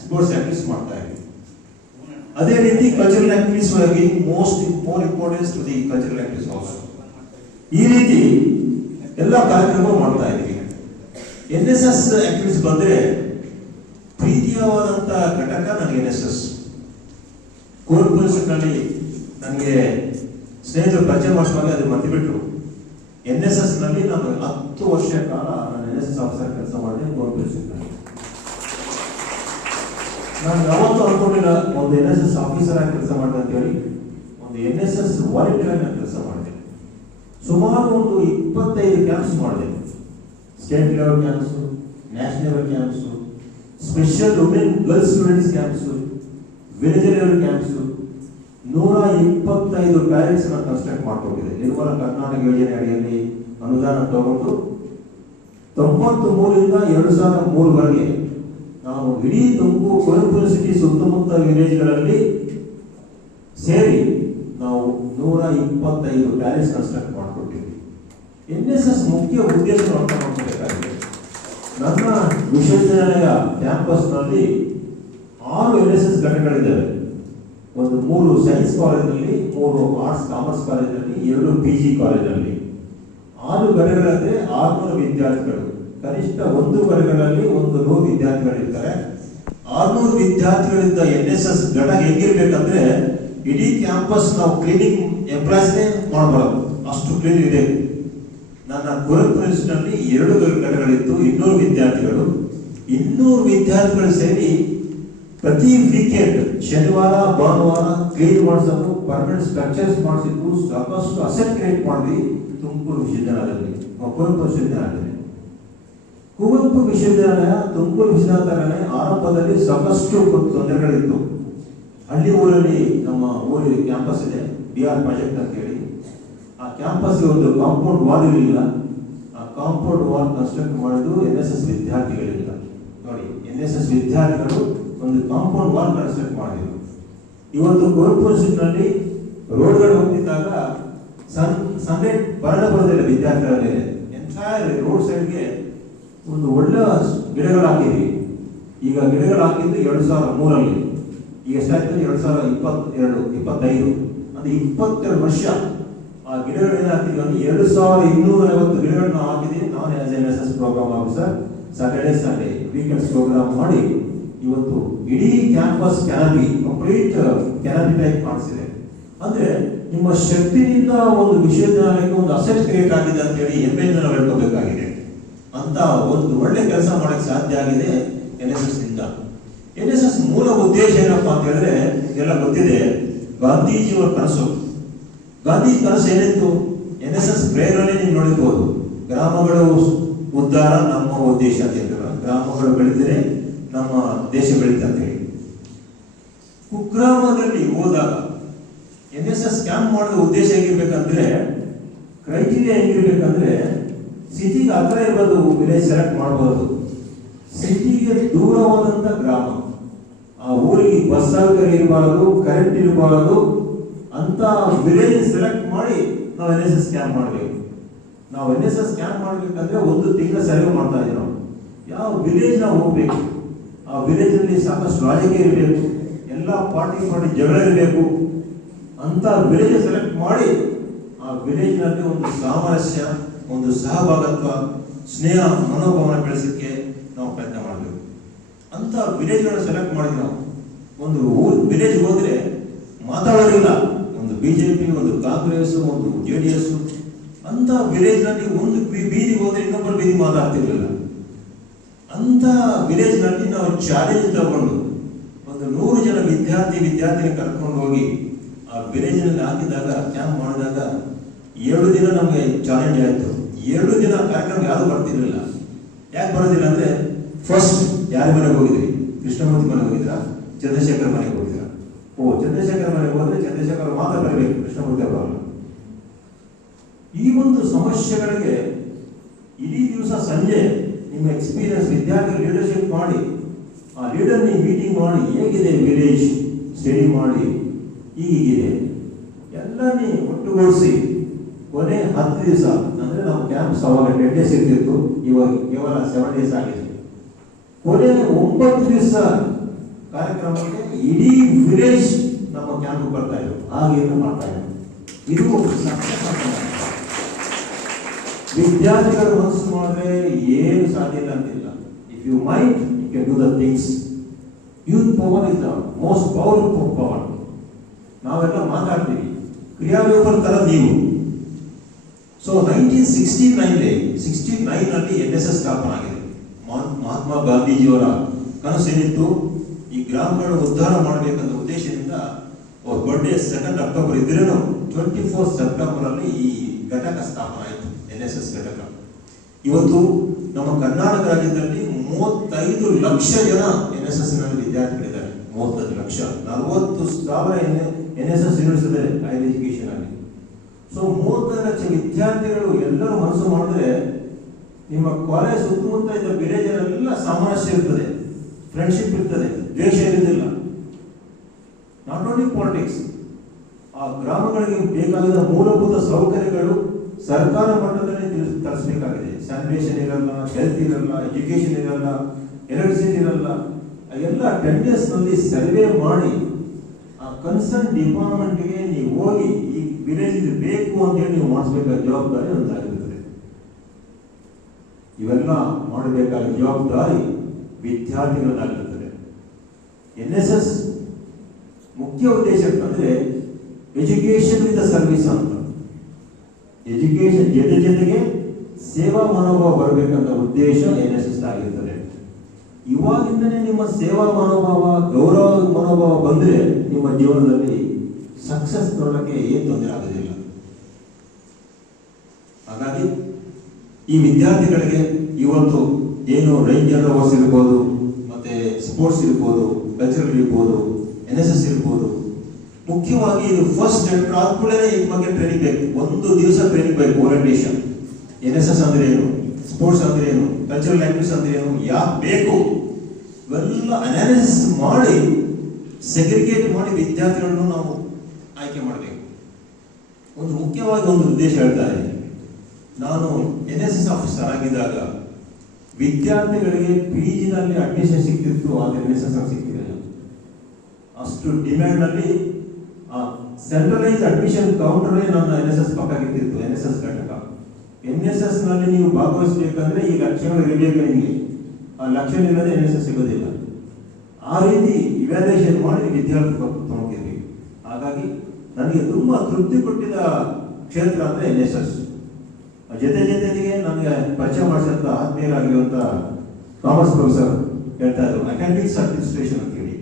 ಸ್ಪೋರ್ಟ್ಸ್ ಆಕ್ಟಿವಿಟೀಸ್ ಮಾಡ್ತಾ ಇದ್ದೀವಿ. ಅದೇ ರೀತಿ cultural activities more importance to the cultural activities also. ಈ ರೀತಿ ಎಲ್ಲ ಕಾರ್ಯಕ್ರಮ ಮಾಡ್ತಾ ಇದ್ದೀವಿ. NSS ಆಕ್ಟಿವಿಟೀಸ್ ಬಂದ್ರೆ ಪ್ರೀತಿಯಾದಂತ ಘಟಕ ನನಗೆ NSS. ಕೋರ್ಪೊರೇಷನ್ನಲ್ಲಿ ನನಗೆ ಸ್ನೇಹಿತರು ಪರಿಚಯ ಮಾಡಿಸುವಾಗ ಅದು ಮರ್ತಿಬಿಟ್ರು. NSS ನಲ್ಲಿ ನಾನು 10 ವರ್ಷ ಕಾಲ ನಾನು NSS ಆಫೀಸರ್ ಕೆಲಸ ಮಾಡಿದೆ ಕೋರ್ಪೊರೇಷನ್. ನಾನು ಯಾವತ್ತೂ ಅನ್ಕೊಂಡಿಲ್ಲ ಒಂದು NSS ಆಫೀಸರ್ ಆಗಿ ಕೆಲಸ ಮಾಡಿದೆ ಅಂತ ಹೇಳಿ. ಒಂದು NSS ವಾಲಂಟಿಯರ್ ಆಗಿ ಕೆಲಸ ಮಾಡಿದೆ. ಸುಮಾರು ಒಂದು 25 ಕ್ಯಾಂಪ್ಸ್ ಮಾಡಿದೆ. State level camps, national level camps, special women girls students camps, village level camps, 125 parents ನ ಕನ್ಸ್ಟ್ರಕ್ಟ್ ಮಾಡಿಕೊಂಡಿದೆ. ನಿರ್ಮಲ ಕರ್ನಾಟಕ ಯೋಜನೆ ಅಡಿಯಲ್ಲಿ ಅನುದಾನ ತಗೊಂಡು 93 ರಿಂದ 2003ವರೆಗೆ ನಾವು ಇಡೀ ತುಮಕೂರು ಕುವೆಂಪು ಸಿಟಿ ಸುತ್ತಮುತ್ತ ವಿಲೇಜ್ಗಳಲ್ಲಿ ಸೇರಿ ನಾವು 125 ಪ್ಯಾರೆಂಟ್ಸ್ ಕನ್ಸ್ಟ್ರಕ್ಟ್ ಮಾಡಿಕೊಟ್ಟಿದ್ವಿ. NSS ಮುಖ್ಯ ಉದ್ದೇಶ ಅರ್ಥ ಮಾಡ್ಕೋಬೇಕಾಗಿದೆ. ನನ್ನ ವಿಶ್ವವಿದ್ಯಾಲಯ ಕ್ಯಾಂಪಸ್ ನಲ್ಲಿ 6 NSS ಘಟಕಗಳಿದ್ದಾವೆ. ಒಂದು 3 ಸೈನ್ಸ್ ಕಾಲೇಜಲ್ಲಿ, 3 ಆರ್ಟ್ಸ್ ಕಾಮರ್ಸ್ ಕಾಲೇಜಲ್ಲಿ, 2 PG ಕಾಲೇಜಲ್ಲಿ. 6 ಘಟಕಗಳಲ್ಲಿ 600 ವಿದ್ಯಾರ್ಥಿಗಳು. ಕನಿಷ್ಠ 1 ಘಟಕಗಳಲ್ಲಿ 100 ವಿದ್ಯಾರ್ಥಿಗಳಿರ್ತಾರೆ. 600 ವಿದ್ಯಾರ್ಥಿಗಳಿಂದ NSS ಘಟಕ ಹೇಗಿರ್ಬೇಕಂದ್ರೆ ಇಡೀ ಕ್ಯಾಂಪಸ್ ನಾವು ಕ್ಲೀನಿಂಗ್ ಎಂಪ್ಲಾಯ್ಸ್ನೇ ಮಾಡಬಾರದು, ಅಷ್ಟು ಕ್ಲೀನ್ ಇದೆ. ನನ್ನ ಕೋರ್ಪೊರೇಷನ್ನಲ್ಲಿ 2 ಘಟಕಗಳಿತ್ತು, 200 ವಿದ್ಯಾರ್ಥಿಗಳು. 200 ವಿದ್ಯಾರ್ಥಿಗಳು ಸೇರಿ ಪ್ರತಿ ವೀಕೆಂಡ್ ಶನಿವಾರ ಭಾನುವಾರ ಕ್ಲೀನ್ ಮಾಡಿಸೋದು, ಪರ್ಮನೆಂಟ್ ಸ್ಟ್ರಕ್ಚರ್ಸ್ ಮಾಡಿಸಿದ್ದು, ಸಾಕಷ್ಟು ಅಸೆಟ್ ಕ್ರಿಯೇಟ್ ಮಾಡಿದ್ವಿ ತುಮಕೂರು ವಿಶ್ವವಿದ್ಯಾಲಯದಲ್ಲಿ, ಕುವೆಂಪು ವಿಶ್ವವಿದ್ಯಾಲಯದಲ್ಲಿ. ಕುವೆಂಪು ವಿಶ್ವವಿದ್ಯಾಲಯ ತುಮಕೂರು ವಿಶ್ವವಿದ್ಯಾಲಯ ಆರಂಭದಲ್ಲಿ ಸಾಕಷ್ಟು ತೊಂದರೆಗಳಿತ್ತು. ಹಳ್ಳಿ ಊರಲ್ಲಿ ನಮ್ಮ ಊರಿಗೆ ಕ್ಯಾಂಪಸ್ ಇದೆ, DR ಪ್ರಾಜೆಕ್ಟ್ ಅಂತ ಹೇಳಿ. ಆ ಕ್ಯಾಂಪಸ್ಗೆ ಒಂದು ಕಾಂಪೌಂಡ್ ವಾಲ್ ಇರಲಿಲ್ಲ. ಆ ಕಾಂಪೌಂಡ್ ವಾಲ್ ಕನ್ಸ್ಟ್ರಕ್ಟ್ ಮಾಡಿದ್ದು NSS ವಿದ್ಯಾರ್ಥಿಗಳಿಂದ. ನೋಡಿ, NSS ವಿದ್ಯಾರ್ಥಿಗಳು ಒಂದು ಕಾಂಪೌಂಡ್ ವಾಲ್ ಕನ್ಸ್ಟ್ರಕ್ಟ್ ಮಾಡಿದ್ರು. ಇವತ್ತು ಕೋರ್ಪೊರೇಷನ್ನಲ್ಲಿ ರೋಡ್ಗಳು ಹೋಗ್ತಿದ್ದಾಗ ಸನ್ಲೈಟ್ ಬರಣ ಬರೋದಿಲ್ಲ ವಿದ್ಯಾರ್ಥಿಗಳ ಮೇಲೆ. ಎಂಟೈರ್ ರೋಡ್ ಸೈಡ್ಗೆ ಒಂದು ಒಳ್ಳೆ ಗಿಡಗಳು ಹಾಕಿದ್ವಿ. ಈಗ ಗಿಡಗಳು ಹಾಕಿದ್ದು 2003ರಲ್ಲಿ. ಈಗ ಎಷ್ಟಾಯ್ತು? 2022-25 ಅಂದ್ರೆ 22 ವರ್ಷ. ಆ ಗಿಡಗಳನ್ನ ಹಾಕಿದ್ವಿ ಅಂದ್ರೆ 2250 ಗಿಡಗಳನ್ನ ಹಾಕಿದೀವಿ. ನಾನು NSS program officer Saturday Sunday weekends program ಮಾಡಿ ಇವತ್ತು ಇಡೀ campus canopy, complete canopy type ಕಾಣಿಸಿದೆ. ಅಂದ್ರೆ ನಿಮ್ಮ ಶಕ್ತಿನಿಂದ ಒಂದು ವಿಶ್ವವಿದ್ಯಾಲಯಕ್ಕೆ ಒಂದು ಅಸೆಟ್ ಕ್ರಿಯೇಟ್ ಆಗಿದೆ ಅಂತ ಹೇಳಿ ಹೆಮ್ಮೆಯಿಂದ ನಾವು ಹೇಳ್ಕೋಬೇಕಾಗಿದೆ. ಅಂತ ಒಂದು ಒಳ್ಳೆ ಕೆಲಸ ಮಾಡಕ್ಕೆ ಸಾಧ್ಯ ಆಗಿದೆ NSS ಇಂದ. NSS ಮೂಲ ಉದ್ದೇಶ ಏನಪ್ಪಾ ಅಂತ ಹೇಳಿದ್ರೆ ಎಲ್ಲ ಗೊತ್ತಿದೆ. ಗಾಂಧೀಜಿಯವರ ಕನಸು. ಗಾಂಧಿ ಕನಸು ಏನಿತ್ತು? NSS ಪ್ರೇರಣೆ ನೀವು ನೋಡಿರ್ಬೋದು. ಗ್ರಾಮಗಳು ಉದ್ಧಾರ ನಮ್ಮ ಉದ್ದೇಶ ಅಂತ ಹೇಳಿದ್ರು. ಗ್ರಾಮಗಳು ಬೆಳೆದರೆ ನಮ್ಮ ದೇಶ ಬೆಳೀತಾ ಅಂತ ಹೇಳಿ. ಕುಗ್ರಾಮದಲ್ಲಿ ಹೋದಾಗ NSS ಕ್ಯಾಂಪ್ ಮಾಡೋದು ಉದ್ದೇಶ ಹೇಗಿರ್ಬೇಕಂದ್ರೆ, ಕ್ರೈಟೀರಿಯಾ ಹೇಗಿರ್ಬೇಕಂದ್ರೆ, ಸಿಟಿಗೆ ಹತ್ರ ಇರೋದು ವಿಲೇಜ್ ಸೆಲೆಕ್ಟ್ ಮಾಡಬಹುದು, ಸಿಟಿಗೆ ದೂರವಾದಂತ ಗ್ರಾಮ, ಆ ಊರಿಗೆ ಬಸ್ ಸೌಕರ್ಯ ಇರಬಾರದು, ಕರೆಂಟ್ ಇರಬಾರದು ಅಂತ ವಿಲೇಜ್ ಸೆಲೆಕ್ಟ್ ಮಾಡಿ ನಾವು NSS ಕ್ಯಾಂಪ್ ಮಾಡಬೇಕು. ನಾವು NSS ಕ್ಯಾಂಪ್ ಮಾಡ್ಬೇಕಂದ್ರೆ 1 ತಿಂಗಳ ಸರ್ವೆ ಮಾಡ್ತಾ ಇದ್ದೀವಿ ನಾವು. ಯಾವ ವಿಲೇಜ್ ನಾವು ಹೋಗ್ಬೇಕು, ಆ ವಿಲೇಜ್ ಅಲ್ಲಿ ಸಾಕಷ್ಟು ರಾಜಕೀಯ ಇರಬೇಕು, ಎಲ್ಲ ಪಾರ್ಟಿ ಜಗಳ ಇರಬೇಕು ಅಂತ ವಿಲೇಜ್ ಸೆಲೆಕ್ಟ್ ಮಾಡಿ ಆ ವಿಲೇಜ್ ನಲ್ಲಿ ಒಂದು ಸಾಮರಸ್ಯ, ಒಂದು ಸಹಭಾಗತ್ವ, ಸ್ನೇಹ ಮನೋಭಾವನೆ ಬೆಳೆಸಕ್ಕೆ ನಾವು ಪ್ರಯತ್ನ ಮಾಡಬೇಕು. ಅಂತ ವಿಲೇಜ್ ಸೆಲೆಕ್ಟ್ ಮಾಡಿದ್ವಿ ನಾವು. ಒಂದು ವಿಲೇಜ್ ಹೋದ್ರೆ ಮಾತಾಡೋದಿಲ್ಲ, ಒಂದು BJP, ಒಂದು ಕಾಂಗ್ರೆಸ್, ಒಂದು JDS ಅಂತ ವಿಲೇಜ್ ನಲ್ಲಿ ಒಂದು ಬೀದಿ ಹೋದ್ರೆ ಇನ್ನೊಬ್ಬರು ಬೀದಿ ಮಾತಾಡ್ತಿರ್ಲಿಲ್ಲ. ಅಂತ ವಿಲೇಜ್ ನಲ್ಲಿ ನಾವು ಚಾಲೆಂಜ್ ತಗೊಂಡು ಒಂದು 100 ಜನ ವಿದ್ಯಾರ್ಥಿನಿ ಕರ್ಕೊಂಡು ಹೋಗಿ ಆ ವಿಲೇಜ್ ನಲ್ಲಿ ಹಾಕಿದಾಗ, ಕ್ಯಾಂಪ್ ಮಾಡಿದಾಗ 2 ದಿನ ನಮಗೆ ಚಾಲೆಂಜ್ ಆಯ್ತು. 2 ದಿನ ಕಾರ್ಯಕ್ರಮ ಯಾವುದು ಬರ್ತಿರ್ಲಿಲ್ಲ. ಯಾಕೆ ಬರೋದಿಲ್ಲ ಅಂದ್ರೆ, ಫಸ್ಟ್ ಯಾರ ಮನೆಗೆ ಹೋಗಿದ್ರಿ? ಕೃಷ್ಣಮೂರ್ತಿ ಮನೆಗೆ ಹೋಗಿದ್ರಾ? ಚಂದ್ರಶೇಖರ್ ಮನೆಗೆ ಹೋಗಿದ್ರಾ? ಚಂದ್ರಶೇಖರ್ ಮನೆಗೆ ಹೋದ್ರೆ ಚಂದ್ರಶೇಖರ್ ಮಾತ್ರ ಬರಬೇಕು, ಕೃಷ್ಣಮೂರ್ತಿ ಬರಲ್ಲ. ಈ ಒಂದು ಸಮಸ್ಯೆಗಳಿಗೆ ಇಡೀ ದಿವಸ ಸಂಜೆ ನಿಮ್ಮ ಎಕ್ಸ್ಪೀರಿಯನ್ಸ್ ವಿದ್ಯಾರ್ಥಿ ಲೀಡರ್ಶಿಪ್ ಮಾಡಿ, ಆ ಲೀಡರ್ ನೀವು ಮೀಟಿಂಗ್ ಮಾಡಿ ಹೇಗಿದೆ ವಿಲೇಜ್ ಸ್ಟಡಿ ಮಾಡಿ ಈಗಿದೆ ಎಲ್ಲನೇ ಒಟ್ಟುಗೂಡಿಸಿ ಕೊನೆ 10 ದಿವಸ ಅಂದರೆ ನಾವು ಕ್ಯಾಂಪ್ಸ್ ಅವಾಗ 10 ಡೇಸ್ ಇರ್ತಿತ್ತು, ಇವಾಗ ಕೇವಲ 7 ಡೇಸ್ ಆಗಿದೆ. ಕೊನೆ 9 ದಿವಸ ಕಾರ್ಯಕ್ರಮಕ್ಕೆ ಇಡೀ ವಿಲೇಜ್ ನಮ್ಮ ಕ್ಯಾಂಪ್ ಬರ್ತಾ ಇದ್ರು, ಹಾಗೇನು ಮಾಡ್ತಾ ಇದ್ರು. ಇದು ವಿದ್ಯಾರ್ಥಿಗಳು ಮನಸ್ಸು ಮಾಡಿದ್ರೆ ಏನು ಸಾಧ್ಯ ಇಲ್ಲ ಅಂತಿಲ್ಲ. If you mind you can do the things. Youth power is the most powerful power. ನಾವೆಲ್ಲ ಮಾತಾಡ್ತೀವಿ, ಕ್ರಿಯಾಯೋಗದ ತರ ನೀವು. ಸೊ 1969 NSS ಸ್ಥಾಪನೆ ಆಗಿದೆ. ಮಹಾತ್ಮ ಗಾಂಧೀಜಿಯವರ ಕನಸು ಏನಿತ್ತು, ಈ ಗ್ರಾಮಗಳನ್ನು ಉದ್ಧಾರ ಮಾಡಬೇಕಂತ ಉದ್ದೇಶದಿಂದ ಅವ್ರ ಬರ್ಡೇ 2 ಅಕ್ಟೋಬರ್ ಇದ್ರೇನು 24 ಸೆಪ್ಟೆಂಬರ್ ಅಲ್ಲಿ ಈ ಘಟಕ ಸ್ಥಾಪನೆ ಆಯಿತು, NSS ಘಟಕ. ಇವತ್ತು ನಮ್ಮ ಕರ್ನಾಟಕ ರಾಜ್ಯದಲ್ಲಿ 35 ಲಕ್ಷ ಜನ NSS ನಲ್ಲಿ ವಿದ್ಯಾರ್ಥಿಗಳಿದ್ದಾರೆ. 35 ಲಕ್ಷ, 40,000 NSS ಯೂನಿಟ್ಸ್ ಇದೆ ಹೈಯರ್ ಎಜುಕೇಶನ್ ಅಲ್ಲಿ. ಸೊ 35 ಲಕ್ಷ ವಿದ್ಯಾರ್ಥಿಗಳು ಎಲ್ಲರೂ ಮನಸ್ಸು ಮಾಡಿದ್ರೆ ನಿಮ್ಮ ಕಾಲೇಜ್ ಸುತ್ತಮುತ್ತ ಇದ್ದ ವಿಲೇಜರೆಲ್ಲ ಸಾಮರಸ್ಯ ಇರ್ತದೆ, ಫ್ರೆಂಡ್ಶಿಪ್ ಇರ್ತದೆ, ದ್ವೇಷ ಇರುವುದಿಲ್ಲ. ನಾಟ್ ಓನ್ಲಿ ಪಾಲಿಟಿಕ್ಸ್, ಆ ಗ್ರಾಮಗಳಿಗೆ ಬೇಕಾದ ಮೂಲಭೂತ ಸೌಕರ್ಯಗಳು ಸರ್ಕಾರ ಮಟ್ಟದಲ್ಲಿ ತರಿಸಬೇಕಾಗಿದೆ. ಸ್ಯಾನಿಟೇಷನ್ ಇರಲ್ಲ, ಹೆಲ್ತ್ ಇರಲ್ಲ, ಎಜುಕೇಶನ್ ಇರಲ್ಲ, ಎಲೆಕ್ಟ್ರಿಸಿಟಿ ಇರಲ್ಲ. ಎಲ್ಲ 10 ಡೇಸ್ ನಲ್ಲಿ ಸರ್ವೆ ಮಾಡಿ ಆ ಕನ್ಸರ್ನ್ ಡಿಪಾರ್ಟ್ಮೆಂಟ್ಗೆ ನೀವು ಹೋಗಿ ಈ ವಿಲೇಜ್ ಇದು ಬೇಕು ಅಂತ ಹೇಳಿ ನೀವು ಮಾಡಿಸಬೇಕಾದ ಜವಾಬ್ದಾರಿ ಅಂತಾಗಿರ್ತದೆ. ಇವೆಲ್ಲ ಮಾಡಬೇಕಾದ ಜವಾಬ್ದಾರಿ ವಿದ್ಯಾರ್ಥಿಗಳದ್ದಾಗಿರ್ತದೆ. NSS ಮುಖ್ಯ ಉದ್ದೇಶ ಅಂತಂದ್ರೆ ಎಜುಕೇಶನ್ ವಿತ್ ಸರ್ವಿಸ್ ಅಂತ. ಎಜುಕೇಶನ್ ಜೊತೆಗೆ ಸೇವಾ ಮನೋಭಾವ ಬರಬೇಕಂತ ಉದ್ದೇಶ NSS ಆಗಿರ್ತದೆ. ಇವಾಗಿಂದನೇ ನಿಮ್ಮ ಸೇವಾ ಮನೋಭಾವ, ಗೌರವ ಮನೋಭಾವ ಬಂದ್ರೆ ನಿಮ್ಮ ಜೀವನದಲ್ಲಿ ಸಕ್ಸಸ್ ನೋಡಕ್ಕೆ ಏನು ತೊಂದರೆ ಆಗೋದಿಲ್ಲ. ಹಾಗಾಗಿ ಈ ವಿದ್ಯಾರ್ಥಿಗಳಿಗೆ ಇವತ್ತು ಏನು ರೇಂಜರ್ ಅವರ್ಸ್ ಇರ್ಬೋದು, ಮತ್ತೆ ಸ್ಪೋರ್ಟ್ಸ್ ಇರ್ಬೋದು, ಕಲ್ಚರಲ್ ಇರ್ಬೋದು, NSS ಇರ್ಬೋದು, ಮುಖ್ಯವಾಗಿ ಇದು ಫಸ್ಟ್ ಎಂಟರ್ ಆದ್ಮೇಲೆ ಈ ಬಗ್ಗೆ ಟ್ರೈನಿಂಗ್ ಬೇಕು. 1 ದಿವಸ ಟ್ರೈನಿಂಗ್ ಬೇಕು. ಓರಿಯಂಟೇಷನ್, NSS ಅಂದ್ರೆ ಏನು, ಸ್ಪೋರ್ಟ್ಸ್ ಅಂದ್ರೆ ಏನು, ಕಲ್ಚರಲ್ ಆಕ್ಟಿವಿಟೀಸ್ ಅಂದ್ರೆ ಏನು, ಯಾಕೆ ಬೇಕು, ಇವೆಲ್ಲ ಅನಾಲಿಸಿಸ್ ಮಾಡಿ ಸೆಗ್ರಿಗೇಟ್ ಮಾಡಿ ವಿದ್ಯಾರ್ಥಿಗಳನ್ನು ನಾವು ಆಯ್ಕೆ ಮಾಡಬೇಕು. ಒಂದು ಮುಖ್ಯವಾಗಿ ಒಂದು ಉದ್ದೇಶ ಹೇಳ್ತಾರೆ. ನಾನು NSS ಆಫೀಸರ್ ಆಗಿದ್ದಾಗ ವಿದ್ಯಾರ್ಥಿಗಳಿಗೆ PG ನಲ್ಲಿ ಅಡ್ಮಿಷನ್ ಸಿಗ್ತಿತ್ತು, ಆದರೆ NSS ಸಿಗ್ತಿರಲಿಲ್ಲ. ಅಷ್ಟು ಡಿಮ್ಯಾಂಡ್ ನಲ್ಲಿ ಸೆಂಟ್ರಲೈಸ್ ಅಡ್ಮಿಷನ್ ಕೌಂಟರ್ ನನ್ನ NSS ಪಕ್ಕಾಗಿತ್ತು. NSS ಘಟಕ. NSS ನಲ್ಲಿ ನೀವು ಭಾಗವಹಿಸಬೇಕಂದ್ರೆ ಈ ಲಕ್ಷಗಳು ಇರಬೇಕು ನಿಮಗೆ. ಆ ಲಕ್ಷ ಇಲ್ಲದೆ NSS ಸಿಗೋದಿಲ್ಲ. ಆ ರೀತಿ ಇವ್ಯಾಲ್ಯೂಯೇಷನ್ ಮಾಡಿ ವಿದ್ಯಾರ್ಥಿ ತಗೊಂಡಿದ್ವಿ. ಹಾಗಾಗಿ ನನಗೆ ತುಂಬಾ ತೃಪ್ತಿ ಕೊಟ್ಟಿದ್ದ ಕ್ಷೇತ್ರ ಅಂದ್ರೆ NSS. ಜೊತೆಗೆ ನನಗೆ ಪರಿಚಯ ಮಾಡಿಸಿದಂತ ಆತ್ಮೀಯರಾಗಿರುವಂತ ಕಾಮರ್ಸ್ ಪ್ರೊಫೆಸರ್ ಹೇಳ್ತಾ ಇದ್ರು ಅಕಾಡೆಮಿಕ್ಸ್ ಅಡ್ಮಿನಿಸ್ಟ್ರೇಷನ್ ಅಂತ ಹೇಳಿ.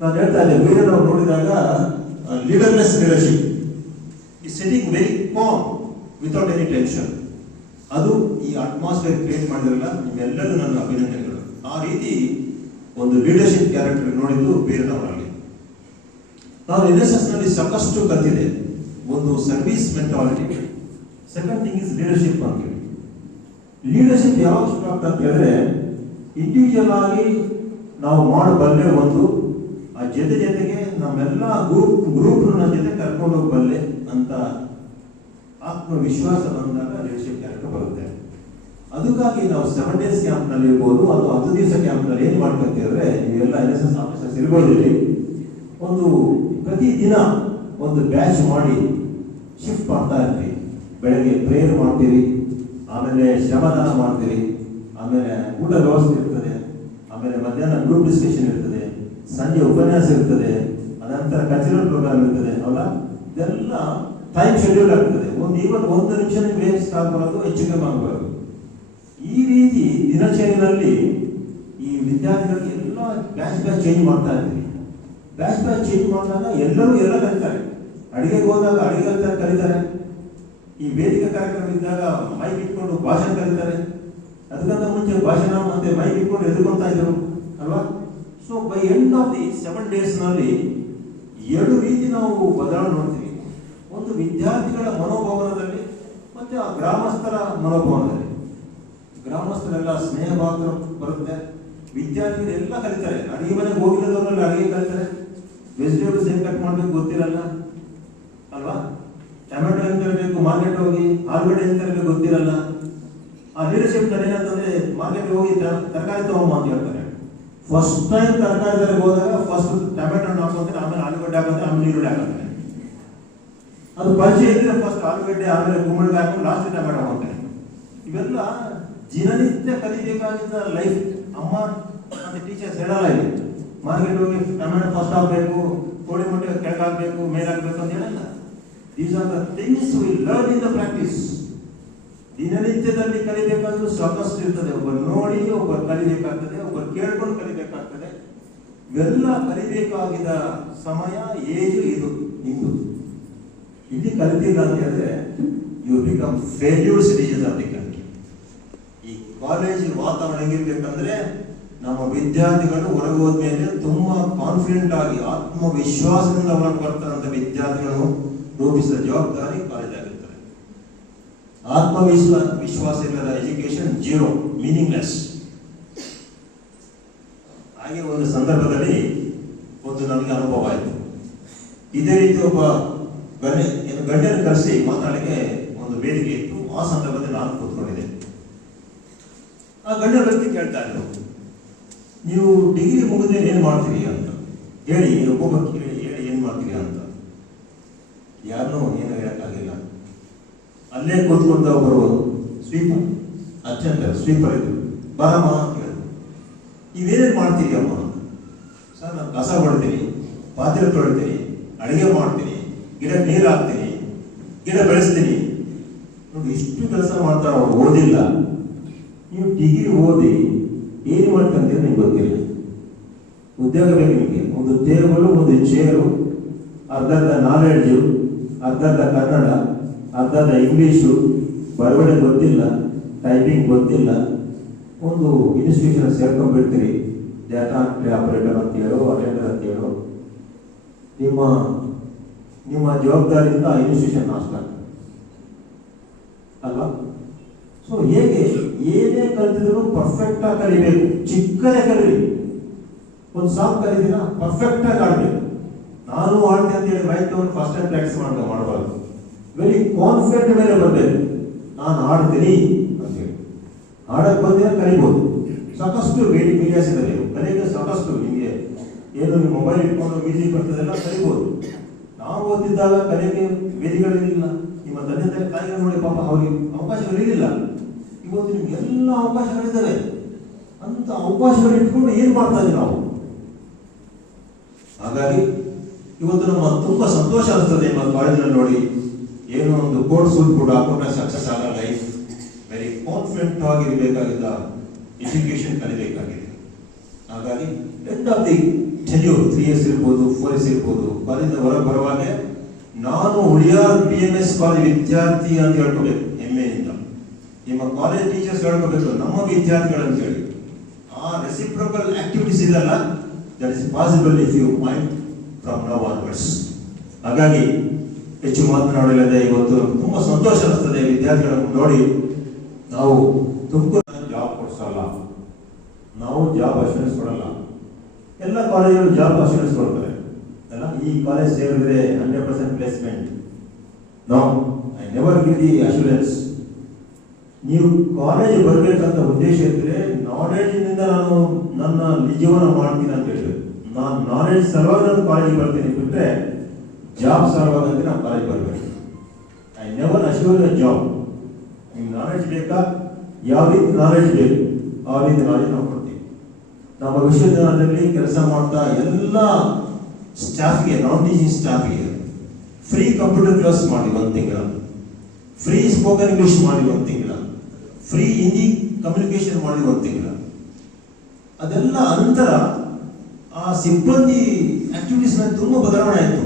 ನಾನು ಹೇಳ್ತಾ ಇದ್ದೆ, ವೀರನ್ ಅವ್ರು ನೋಡಿದಾಗ ಲೀಡರ್ಲೆಸ್ ಲೀಡರ್ಶಿಪ್ ಈ setting very calm without any tension. ಅದು ಈ ಅಟ್ಮಾಸ್ಫಿಯರ್ ಕ್ರಿಯೇಟ್ ಮಾಡಿದ್ರಲ್ಲ, ನಿಮ್ಮೆಲ್ಲರೂ ನನ್ನ ಅಭಿನಂದನೆಗಳು. ಆ ರೀತಿ ಒಂದು ಲೀಡರ್ಶಿಪ್ ಕ್ಯಾರೆಕ್ಟರ್ ನೋಡಿದ್ದು ವೀರನ್ ಅವರಲ್ಲಿ. ನಾನು NSS ನಲ್ಲಿ ಸಾಕಷ್ಟು ಕಲಿತಿದೆ. ಒಂದು service mentality, second thing is leadership ಅಂತ ಹೇಳಿ. ಲೀಡರ್ಶಿಪ್ ಯಾವಾಗ ಶುರು ಆಗ್ತದೆ ಅಂತ ಹೇಳಿದ್ರೆ, ಇಂಡಿವಿಜುವಲ್ ಆಗಿ ನಾವು ಮಾಡಬಲ್ಲೆ ಒಂದು, ಆ ಜೊತೆಗೆ ನಮ್ಮೆಲ್ಲ ಗ್ರೂಪ್ ನನ್ನ ಜೊತೆ ಕರ್ಕೊಂಡು ಹೋಗಬಲ್ಲೆ ಅಂತ ಆತ್ಮವಿಶ್ವಾಸ ಬಂದಾಗ ಲೀಡರ್ಶಿಪ್ ಕ್ಯಾರೆಕ್ಟರ್ ಬರುತ್ತೆ. ಅದಕ್ಕಾಗಿ ನಾವು 7 ಡೇಸ್ ಕ್ಯಾಂಪ್ ನಲ್ಲಿ ಇರ್ಬೋದು, ಅದು 10 ದಿವಸ ಕ್ಯಾಂಪ್ ನಲ್ಲಿ ಏನ್ ಮಾಡ್ಕೊಂತಿದ್ರೆ, ನೀವೆಲ್ಲ NSS ಆಫೀಸರ್ಸ್ ಇರ್ಬೋದಿಲ್ಲಿ, ಒಂದು ಪ್ರತಿದಿನ ಒಂದು ಬ್ಯಾಚ್ ಮಾಡಿ ಶಿಫ್ಟ್ ಮಾಡ್ತಾ ಇರ್ತೀವಿ. ಬೆಳಗ್ಗೆ ಪ್ರೇಯರ್ ಮಾಡ್ತೀರಿ, ಆಮೇಲೆ ಶ್ರಮದಾನ ಮಾಡ್ತೀರಿ, ಆಮೇಲೆ ಊಟ ವ್ಯವಸ್ಥೆ ಇರ್ತದೆ, ಆಮೇಲೆ ಮಧ್ಯಾಹ್ನ ಗ್ರೂಪ್ ಡಿಸ್ಕಷನ್ ಇರ್ತದೆ, ಸಂಜೆ ಉಪನ್ಯಾಸ ಇರ್ತದೆ, ಅನಂತರ ಕಲ್ಚರಲ್ ಪ್ರೋಗ್ರಾಮ್ ಇರ್ತದೆ. ಅಲ್ಲ, ಇದೆಲ್ಲ ಟೈಮ್ ಶೆಡ್ಯೂಲ್ ಆಗ್ತದೆ. ಇವತ್ತು 1 ನಿಮಿಷ ವೇಸ್ಟ್ ಆಗಬಾರದು, ಹೆಚ್ಚು ಕಮ್ಮಿ ಆಗಬಾರದು. ಈ ರೀತಿ ದಿನಚರಿಯಲ್ಲಿ ಈ ವಿದ್ಯಾರ್ಥಿಗಳಿಗೆ ಎಲ್ಲ ಬ್ಯಾಚ್ ಚೇಂಜ್ ಮಾಡ್ತಾ ಇರ್ತೀವಿ. ಬ್ಯಾಚ್ ಚೇಂಜ್ ಮಾಡಿದಾಗ ಎಲ್ಲರೂ ಎಲ್ಲ ಕಲಿತಾರೆ. ಅಡಿಗೆಗೆ ಹೋದಾಗ ಅಡಿಗೆ ಕಲಿತಾರೆ. ಈ ವೇದಿಕೆ ಕಾರ್ಯಕ್ರಮ ಇದ್ದಾಗ ಮೈಕ್ ಇಟ್ಕೊಂಡು ಭಾಷಣ ಕಲಿತಾರೆ. ಅದಕ್ಕಿಂತ ಮುಂಚೆ ಭಾಷಣ ಮತ್ತೆ ಮೈಕ್ ಇಟ್ಕೊಂಡು ಎದುರ್ಕೊಂತಾ ಇದ್ರು ಅಲ್ವಾ. So by end of the 7 days ನಲ್ಲಿ 2 ರೀತಿ ನಾವು ಬದಲಾವಣೆ ನೋಡ್ತೀವಿ. ಒಂದು ವಿದ್ಯಾರ್ಥಿಗಳ ಮನೋಭಾವನದಲ್ಲಿ ಮತ್ತೆ ಆ ಗ್ರಾಮಸ್ಥರ ಮನೋಭಾವನದಲ್ಲಿ. ಗ್ರಾಮಸ್ಥರೆಲ್ಲ ಸ್ನೇಹ ಭಾವ ಬರುತ್ತೆ, ವಿದ್ಯಾರ್ಥಿಗಳು ಎಲ್ಲ ಕಲಿತಾರೆ. ಅಡಿಗೆ ಮನೆಗೆ ಹೋಗಿಲ್ಲದವರಲ್ಲಿ ಅಡಿಗೆ ಕಲಿತಾರೆ, ವೆಜಿಟೇಬಲ್ಸ್ ಹೆಂಗೆ ಕಟ್ ಮಾಡ್ಬೇಕು ಗೊತ್ತಿರಲ್ಲ ಅಲ್ವಾ? ಟೊಮೆಟೊ ಹೆಂಗೆ ತರಬೇಕು, ಮಾರ್ಕೆಟ್ ಹೋಗಿ ಆಲೂಗಡ್ಡೆ ಹೆಂಗೆ ತರಬೇಕು ಗೊತ್ತಿರಲ್ಲ. ಆ ಲೀಡರ್ಶಿಪ್ ಏನಂತಂದ್ರೆ ಮಾರ್ಕೆಟ್ ಹೋಗಿ ತರಕಾರಿ ತಗೊಂಬ ಅಂತ ಹೇಳ್ತಾರೆ. ಫಸ್ಟ್ ಟೈಮ್ ತರಕಾರಿ ತರಕ್ಕೆ ಹೋದಾಗ ಫಸ್ಟ್ ಟೊಮೆಟೊ ಹಣ್ಣು ಹಾಕೊಂತಾರೆ, ಆಮೇಲೆ ಆಲೂಗಡ್ಡೆ ಹಾಕೋತಾರೆ, ಆಮೇಲೆ ಈರುಳ್ಳಿ ಹಾಕೋತಾರೆ. ಅದು ಪರಿಚಯ ಇದ್ರೆ ಫಸ್ಟ್ ಆಲೂಗಡ್ಡೆ, ಆಮೇಲೆ ಕುಂಬಳಕಾಯಿ ಹಾಕೊಂಡು ಲಾಸ್ಟ್ ಟೊಮೆಟೊ ಹಾಕೋತಾರೆ. ಇವೆಲ್ಲ ದಿನನಿತ್ಯ ಕಲಿಬೇಕಾಗಿದ್ದ ಲೈಫ್. ಅಮ್ಮ ಮತ್ತೆ ಟೀಚರ್ಸ್ ಹೇಳಲ್ಲ ಇಲ್ಲಿ ಮಾರ್ಕೆಟ್ ಹೋಗಿ ಟೊಮೆಟೊ ಫಸ್ಟ್ ಹಾಕಬೇಕು, ಕೋಳಿ ಮೊಟ್ಟೆ ಕೆಳಗೆ ಹಾಕಬೇಕು, ಮೇಲೆ ಹಾಕಬೇಕು ಅಂತ ಹೇಳಲ್ಲ. These are the things we learn in the practice. ದಿನನಿತ್ಯದಲ್ಲಿ ಕಲಿಬೇಕಾದ್ರೂ ಸಾಕಷ್ಟು ಇರ್ತದೆ. ಒಬ್ಬರು ನೋಡಿ ಒಬ್ಬರು ಕಲಿಬೇಕಾಗ್ತದೆ, ಒಬ್ಬರು ಕೇಳ್ಕೊಂಡು ಕಲಿಬೇಕಾಗ್ತದೆ. ಇವೆಲ್ಲ ಕಲಿಬೇಕಾಗಿದ್ದ ಸಮಯ ಏಜು ಇದು ನಿಮ್ದು. ಇಲ್ಲಿ ಕಲಿತಿಲ್ಲ ಅಂತ ಹೇಳಿದ್ರೆ you become failure citizen of the country. ಈ ಕಾಲೇಜ್ ವಾತಾವರಣ ಹೆಂಗಿರ್ಬೇಕಂದ್ರೆ ನಮ್ಮ ವಿದ್ಯಾರ್ಥಿಗಳು ಹೊರಗೆ ಹೋದ್ಮೇಲೆ ತುಂಬಾ ಕಾನ್ಫಿಡೆಂಟ್ ಆಗಿ ಆತ್ಮವಿಶ್ವಾಸದಿಂದ ಹೊರಗೆ ಬರ್ತಾರಂತ ವಿದ್ಯಾರ್ಥಿಗಳು ರೂಪಿಸಿದ ಜವಾಬ್ದಾರಿ ಕಾಲೇಜ್ ಆಗಿರ್ತಾರೆ. ವಿಶ್ವಾಸ ಇಲ್ಲದ ಎಜುಕೇಶನ್ ಜೀರೋ, ಮೀನಿಂಗ್ಲೆಸ್. ಹಾಗೆ ಒಂದು ಸಂದರ್ಭದಲ್ಲಿ ಒಂದು ನನಗೆ ಅನುಭವ ಆಯಿತು. ಇದೇ ರೀತಿ ಒಬ್ಬ ಗಣ್ಯನ ಕರೆಸಿ ಮಾತಾಡಲಿಕ್ಕೆ ಒಂದು ವೇದಿಕೆ ಇತ್ತು. ಆ ಸಂದರ್ಭದಲ್ಲಿ ನಾನು ಕೂತ್ಕೊಂಡಿದ್ದೆ. ಆ ಗಣ್ಯ ವ್ಯಕ್ತಿ ಕೇಳ್ತಾ ಇದ್ರು, ನೀವು ಡಿಗ್ರಿ ಮುಗಿದ್ರೆ ಏನ್ ಮಾಡ್ತೀರಿ ಅಂತ ಹೇಳಿ, ಒಬ್ಬೊಬ್ಬ ಹೇಳಿ ಏನ್ ಮಾಡ್ತೀರಿ ಅಂತ. ಯಾರನ್ನೂ ಏನು ಹೇಳಕ್ಕಾಗಿಲ್ಲ. ಅಲ್ಲೇ ಕೂತ್ಕೊಂಡ ಒಬ್ಬರು ಸ್ವೀಪರ್, ಅಚ್ಚಂದ ಸ್ವೀಪರ್ ಇದ್ರು, ಬರಮ್ಮ ಅಂತ ಹೇಳಿದ್ರು. ನೀವೇನೇನು ಮಾಡ್ತೀರಿ ಅಮ್ಮ? ಸರ್ ನಾನು ಕಸ ಹೊಡ್ತೀನಿ, ಪಾತ್ರೆ ತೊಳಿತೀನಿ, ಅಡುಗೆ ಮಾಡ್ತೀನಿ, ಗಿಡಕ್ಕೆ ನೀರು ಹಾಕ್ತೀನಿ, ಗಿಡ ಬೆಳೆಸ್ತೀನಿ. ನೋಡಿ ಇಷ್ಟು ಕೆಲಸ ಮಾಡ್ತಾರೆ. ಅವ್ರು ಓದಿಲ್ಲ. ನೀವು ಡಿಗ್ರಿ ಓದಿ ಏನು ಮಾಡ್ತಂತೀರ ನಿಮ್ಗೆ ಗೊತ್ತಿಲ್ಲ. ಉದ್ಯೋಗ ಬೇಕು ನಿಮಗೆ. ಒಂದು ಟೇಬಲು, ಒಂದು ಚೇರು, ಅರ್ಧರ್ಧ ನಾಲೆಡ್ಜು, ಅರ್ಧರ್ಧ ಕನ್ನಡ, ಅರ್ಧರ್ಧ ಇಂಗ್ಲೀಷು, ಬರವಣಿಗೆ ಗೊತ್ತಿಲ್ಲ, ಟೈಪಿಂಗ್ ಗೊತ್ತಿಲ್ಲ. ಒಂದು ಇನ್ಸ್ಟಿಟ್ಯೂಷನ್ ಸೇರ್ಕೊಂಡ್ಬಿಡ್ತೀರಿ. ಡೇಟಾ ಆಪರೇಟರ್ ಅಂತ ಹೇಳೋ, ಅಟೆಂಡರ್ ಅಂತ ಹೇಳೋ. ನಿಮ್ಮ ಜವಾಬ್ದಾರಿಯಿಂದ ಇನ್ಸ್ಟಿಟ್ಯೂಷನ್ ನಾಶ ಅಲ್ವಾ? ಸೊ ಹೇಗೆ ಏನೇ ಕಲಿತಿದ್ರು ಪರ್ಫೆಕ್ಟ್ ಆಗಿ ಕಲಿಬೇಕು. ಚಿಕ್ಕದೇ ಕಲೀರಿ. ಒಂದು ಸಾಂಗ್ ಕಲಿತೀರಾ, ಪರ್ಫೆಕ್ಟ್ ಆಗಿ ಆಡ್ಬೇಕು. ನಾನು ಆಡ್ತೀನಿ ಅಂತ ಹೇಳಿ ಮೈಕ್ ತಗೊಂಡು ಫಸ್ಟ್ ಟೈಮ್ ಪ್ರಾಕ್ಟೀಸ್ ಮಾಡಬಾರ್ದು. ವೆರಿ ಕಾನ್ಫಿಡೆಂಟ್ ಮೇಲೆ ಬರಬೇಕು. ನಾನು ಆಡ್ತೀನಿ ಅಂತೇಳಿ ಆಡಕ್ಕೆ ಬಂದ್ರೆ ಕಲಿಬೋದು. ಸಾಕಷ್ಟು ಮೀಡಿಯಾಸ್ ಇದ್ದಾರೆ, ಕಲಿಯೋಕೆ ಸಾಕಷ್ಟು. ನಿಮಗೆ ಏನು ನಿಮ್ಮ ಮೊಬೈಲ್ ಇಟ್ಕೊಂಡು ಮ್ಯೂಸಿಕ್ ಬರ್ತದೆಲ್ಲ ಕಲಿಬೋದು. ನಾವು ಓದಿದ್ದಾಗ ಕಲಿಯೋಕೆ ವೇದಿಗಳಿರಲಿಲ್ಲ. ನಿಮ್ಮ ತಂದೆ ತಾಯಿಗಳು ನೋಡಿ ಪಾಪ ಅವ್ರಿಗೆ ಅವಕಾಶಗಳಿರಲಿಲ್ಲ. ಇವತ್ತು ನಿಮ್ಗೆ ಎಲ್ಲ ಅವಕಾಶಗಳಿದ್ದಾವೆ. ಅಂತ ಅವಕಾಶಗಳು ಇಟ್ಕೊಂಡು ಏನ್ ಮಾಡ್ತಾ ಇದ್ದೀವಿ ನಾವು? ಹಾಗಾಗಿ ಇವತ್ತು ನಮ್ಮ ತುಂಬಾ ಸಂತೋಷ ಅನಿಸ್ತದೆ ನಿಮ್ಮ ಕಾಲೇಜಿನಲ್ಲಿ ನೋಡಿ. ಏನೋ ಒಂದು ಕೋರ್ಸ್ ಸೂಟ್ ಕೂಡ ಹಾಕೊಂಡ್ರೆ ಸಕ್ಸಸ್ ಆಗೋ ಲೈಫ್. ವೆರಿ ಕಾನ್ಫಿಡೆಂಟ್ ಆಗಿರಬೇಕಾಗಿದ್ದ ಎಜುಕೇಶನ್ ಕಲಿಬೇಕಾಗಿದೆ. ಹಾಗಾಗಿ end of the tenure 3 years ಇರ್ಬೋದು, 4 years ಇರ್ಬೋದು, ಕಾಲೇಜಿಂದ ಹೊರಗೆ ಬರುವಾಗ ನಾನು ಹುಳಿಯಾರ್ PMS ಕಾಲೇಜ್ ವಿದ್ಯಾರ್ಥಿ ಅಂತ ಹೇಳ್ಕೋಬೇಕು ಹೆಮ್ಮೆಯಿಂದ. ನಿಮ್ಮ ಕಾಲೇಜ್ ಟೀಚರ್ಸ್ ಹೇಳ್ಕೋಬೇಕು ನಮ್ಮ ವಿದ್ಯಾರ್ಥಿಗಳು ಅಂತ ಹೇಳಿ. ಆ ರೆಸಿಪ್ರೋಕಲ್ ಆಕ್ಟಿವಿಟೀಸ್ ಇದೆಲ್ಲ, that is possible if you mind from now onwards. ಹಾಗಾಗಿ ಹೆಚ್ಚು ಮಾತನಾಡಲಿದೆ. ಇವತ್ತು ತುಂಬಾ ಸಂತೋಷ ಅನಿಸ್ತದೆ ವಿದ್ಯಾರ್ಥಿಗಳನ್ನು ನೋಡಿ. ನಾವು ತುಮಕೂರು ಜಾಬ್ ಕೊಡಿಸಲ್ಲ, ನಾವು ಜಾಬ್ ಅಶ್ಯೂರೆನ್ಸ್ ಕೊಡಲ್ಲ. ಎಲ್ಲ ಕಾಲೇಜುಗಳು ಜಾಬ್ ಅಶ್ಯೂರೆನ್ಸ್ ಕೊಡ್ತಾರೆ ಅಲ್ಲ. ಈ ಕಾಲೇಜ್ ಸೇರಿದ್ರೆ 100% placement. No, I never give the assurance. ನೀವು ಕಾಲೇಜ್ ಬರಬೇಕಂತ ಉದ್ದೇಶ ಇದ್ರೆ ನಾಲೆಡ್ಜ್ನಿಂದ ನಾನು ನನ್ನ ಜೀವನ ಮಾಡ್ತೀನಿ ಅಂತ ಹೇಳಿದ್ರೆ, ನಾನು ನಾಲೆಡ್ಜ್ ಸಲುವಾಗಿ ನಾನು ಕಾಲೇಜಿಗೆ ಬರ್ತೀನಿ ಬಿಟ್ಟರೆ ಜಾಬ್ ಸಲುವಾಗಿ ಅಂತ ನಾವು ಕಾಲೇಜ್ ಬರಬೇಕು. I never assure the job. ನಿಮ್ಗೆ ನಾಲೆಡ್ಜ್ ಬೇಕಾ? ಯಾವ ರೀತಿ ನಾಲೆಡ್ಜ್ ಬೇಕು ಆ ರೀತಿ ನಾಲೆಡ್ಜ್ ನಾವು ಕೊಡ್ತೀವಿ. ನಮ್ಮ ವಿಶ್ವವಿದ್ಯಾಲಯದಲ್ಲಿ ಕೆಲಸ ಮಾಡ್ತಾ ಎಲ್ಲ ಸ್ಟಾಫ್ಗೆ, ನಾನ್ ಟೀಚಿಂಗ್ ಸ್ಟಾಫ್ಗೆ ಫ್ರೀ ಕಂಪ್ಯೂಟರ್ ಕ್ಲಾಸ್ ಮಾಡಿ 1 ತಿಂಗಳ, ಫ್ರೀ ಸ್ಪೋಕನ್ ಇಂಗ್ಲಿಷ್ ಮಾಡಿ 1 ತಿಂಗಳ, ಫ್ರೀ ಹಿಂದಿ ಕಮ್ಯುನಿಕೇಶನ್ ಮಾಡಿ 1 ತಿಂಗಳ. ಅದೆಲ್ಲ ನಂತರ ಆ ಸಿಬ್ಬಂದಿ ಆಕ್ಟಿವಿಟೀಸ್ ನಲ್ಲಿ ತುಂಬಾ ಬದಲಾವಣೆ ಆಯಿತು.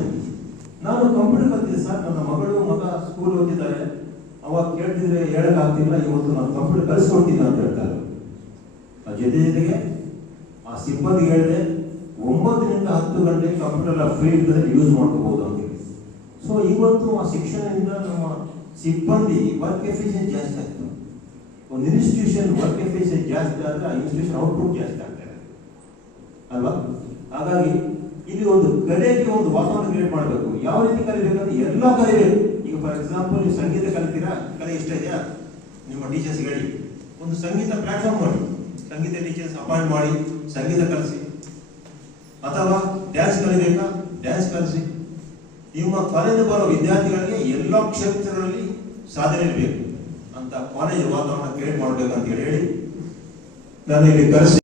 ನಾನು ಕಂಪ್ಯೂಟರ್ ಕಲ್ತಿದ್ದೆ ಸರ್, ನನ್ನ ಮಗ ಸ್ಕೂಲ್ ಓದಿದ್ದಾರೆ, ಅವಾಗ ಕೇಳ್ತಿದ್ರೆ ಹೇಳಕ್ ಆಗ್ತಿಲ್ಲ, ಇವತ್ತು ನಾನು ಕಂಪ್ಯೂಟರ್ ಕಲಿಸ್ಕೊಡ್ತೀನಿ ಅಂತ ಹೇಳ್ತಾರೆ. ಜೊತೆಗೆ ಆ ಸಿಬ್ಬಂದಿ ಹೇಳಿದೆ 9 ರಿಂದ 10 ಗಂಟೆ ಕಂಪ್ಯೂಟರ್ ಫ್ರೀ ಇರ್ತದೆ, ಯೂಸ್ ಮಾಡ್ಕೋಬಹುದು ಅಂತ ಹೇಳಿ. ಸೊ ಇವತ್ತು ಆ ಶಿಕ್ಷಣದಿಂದ ನಮ್ಮ ಸಿಬ್ಬಂದಿ ವರ್ಕ್ ಎಫಿಷಿಯನ್ಸಿ ಜಾಸ್ತಿ ಆಗ್ತದೆ. ಒಂದು ಇನ್ಸ್ಟಿಟ್ಯೂಷನ್ ವರ್ಕ್ ಎಫಿಷಿಯನ್ಸಿ ಜಾಸ್ತಿ ಆದರೆ ಆ ಇನ್ಸ್ಟಿಟ್ಯೂಷನ್ ಔಟ್ಪುಟ್ ಜಾಸ್ತಿ ಆಗ್ತದೆ ಅಲ್ವಾ? ಹಾಗಾಗಿ ಇಲ್ಲಿ ಒಂದು ಕಲೆಗೆ ಒಂದು ವಾತಾವರಣ ಕ್ರಿಯೇಟ್ ಮಾಡಬೇಕು. ಯಾವ ರೀತಿ ಕಲಿಬೇಕಂದ್ರೆ ಎಲ್ಲ ಕಲಿಬೇಕು. ಈಗ ಫಾರ್ ಎಕ್ಸಾಂಪಲ್ ನೀವು ಸಂಗೀತ ಕಲಿತೀರಾ, ಕಲೆ ಇಷ್ಟ ಇದೆಯಾ, ನಿಮ್ಮ ಟೀಚರ್ಸ್ ಹೇಳಿ ಒಂದು ಸಂಗೀತ ಪ್ಲಾಟ್ಫಾರ್ಮ್ ಮಾಡಿ, ಸಂಗೀತ ಟೀಚರ್ಸ್ ಅಪಾಯಿಂಟ್ ಮಾಡಿ ಸಂಗೀತ ಕಲಿಸಿ. ಅಥವಾ ಡ್ಯಾನ್ಸ್ ಕಲಿಬೇಕಾ, ಡ್ಯಾನ್ಸ್ ಕಲಿಸಿ. ನಿಮ್ಮ ಕಾಲೇಜ್ ಬರೋ ವಿದ್ಯಾರ್ಥಿಗಳಿಗೆ ಎಲ್ಲ ಕ್ಷೇತ್ರಗಳಲ್ಲಿ ಸಾಧನೆ ಇರಬೇಕು ಅಂತ ಕಾಲೇಜ್ ವಾತಾವರಣ ಕ್ರಿಯೇಟ್ ಮಾಡಬೇಕಂತ ಹೇಳಿ ನಾನು ಇಲ್ಲಿ ಕರೆಸಿ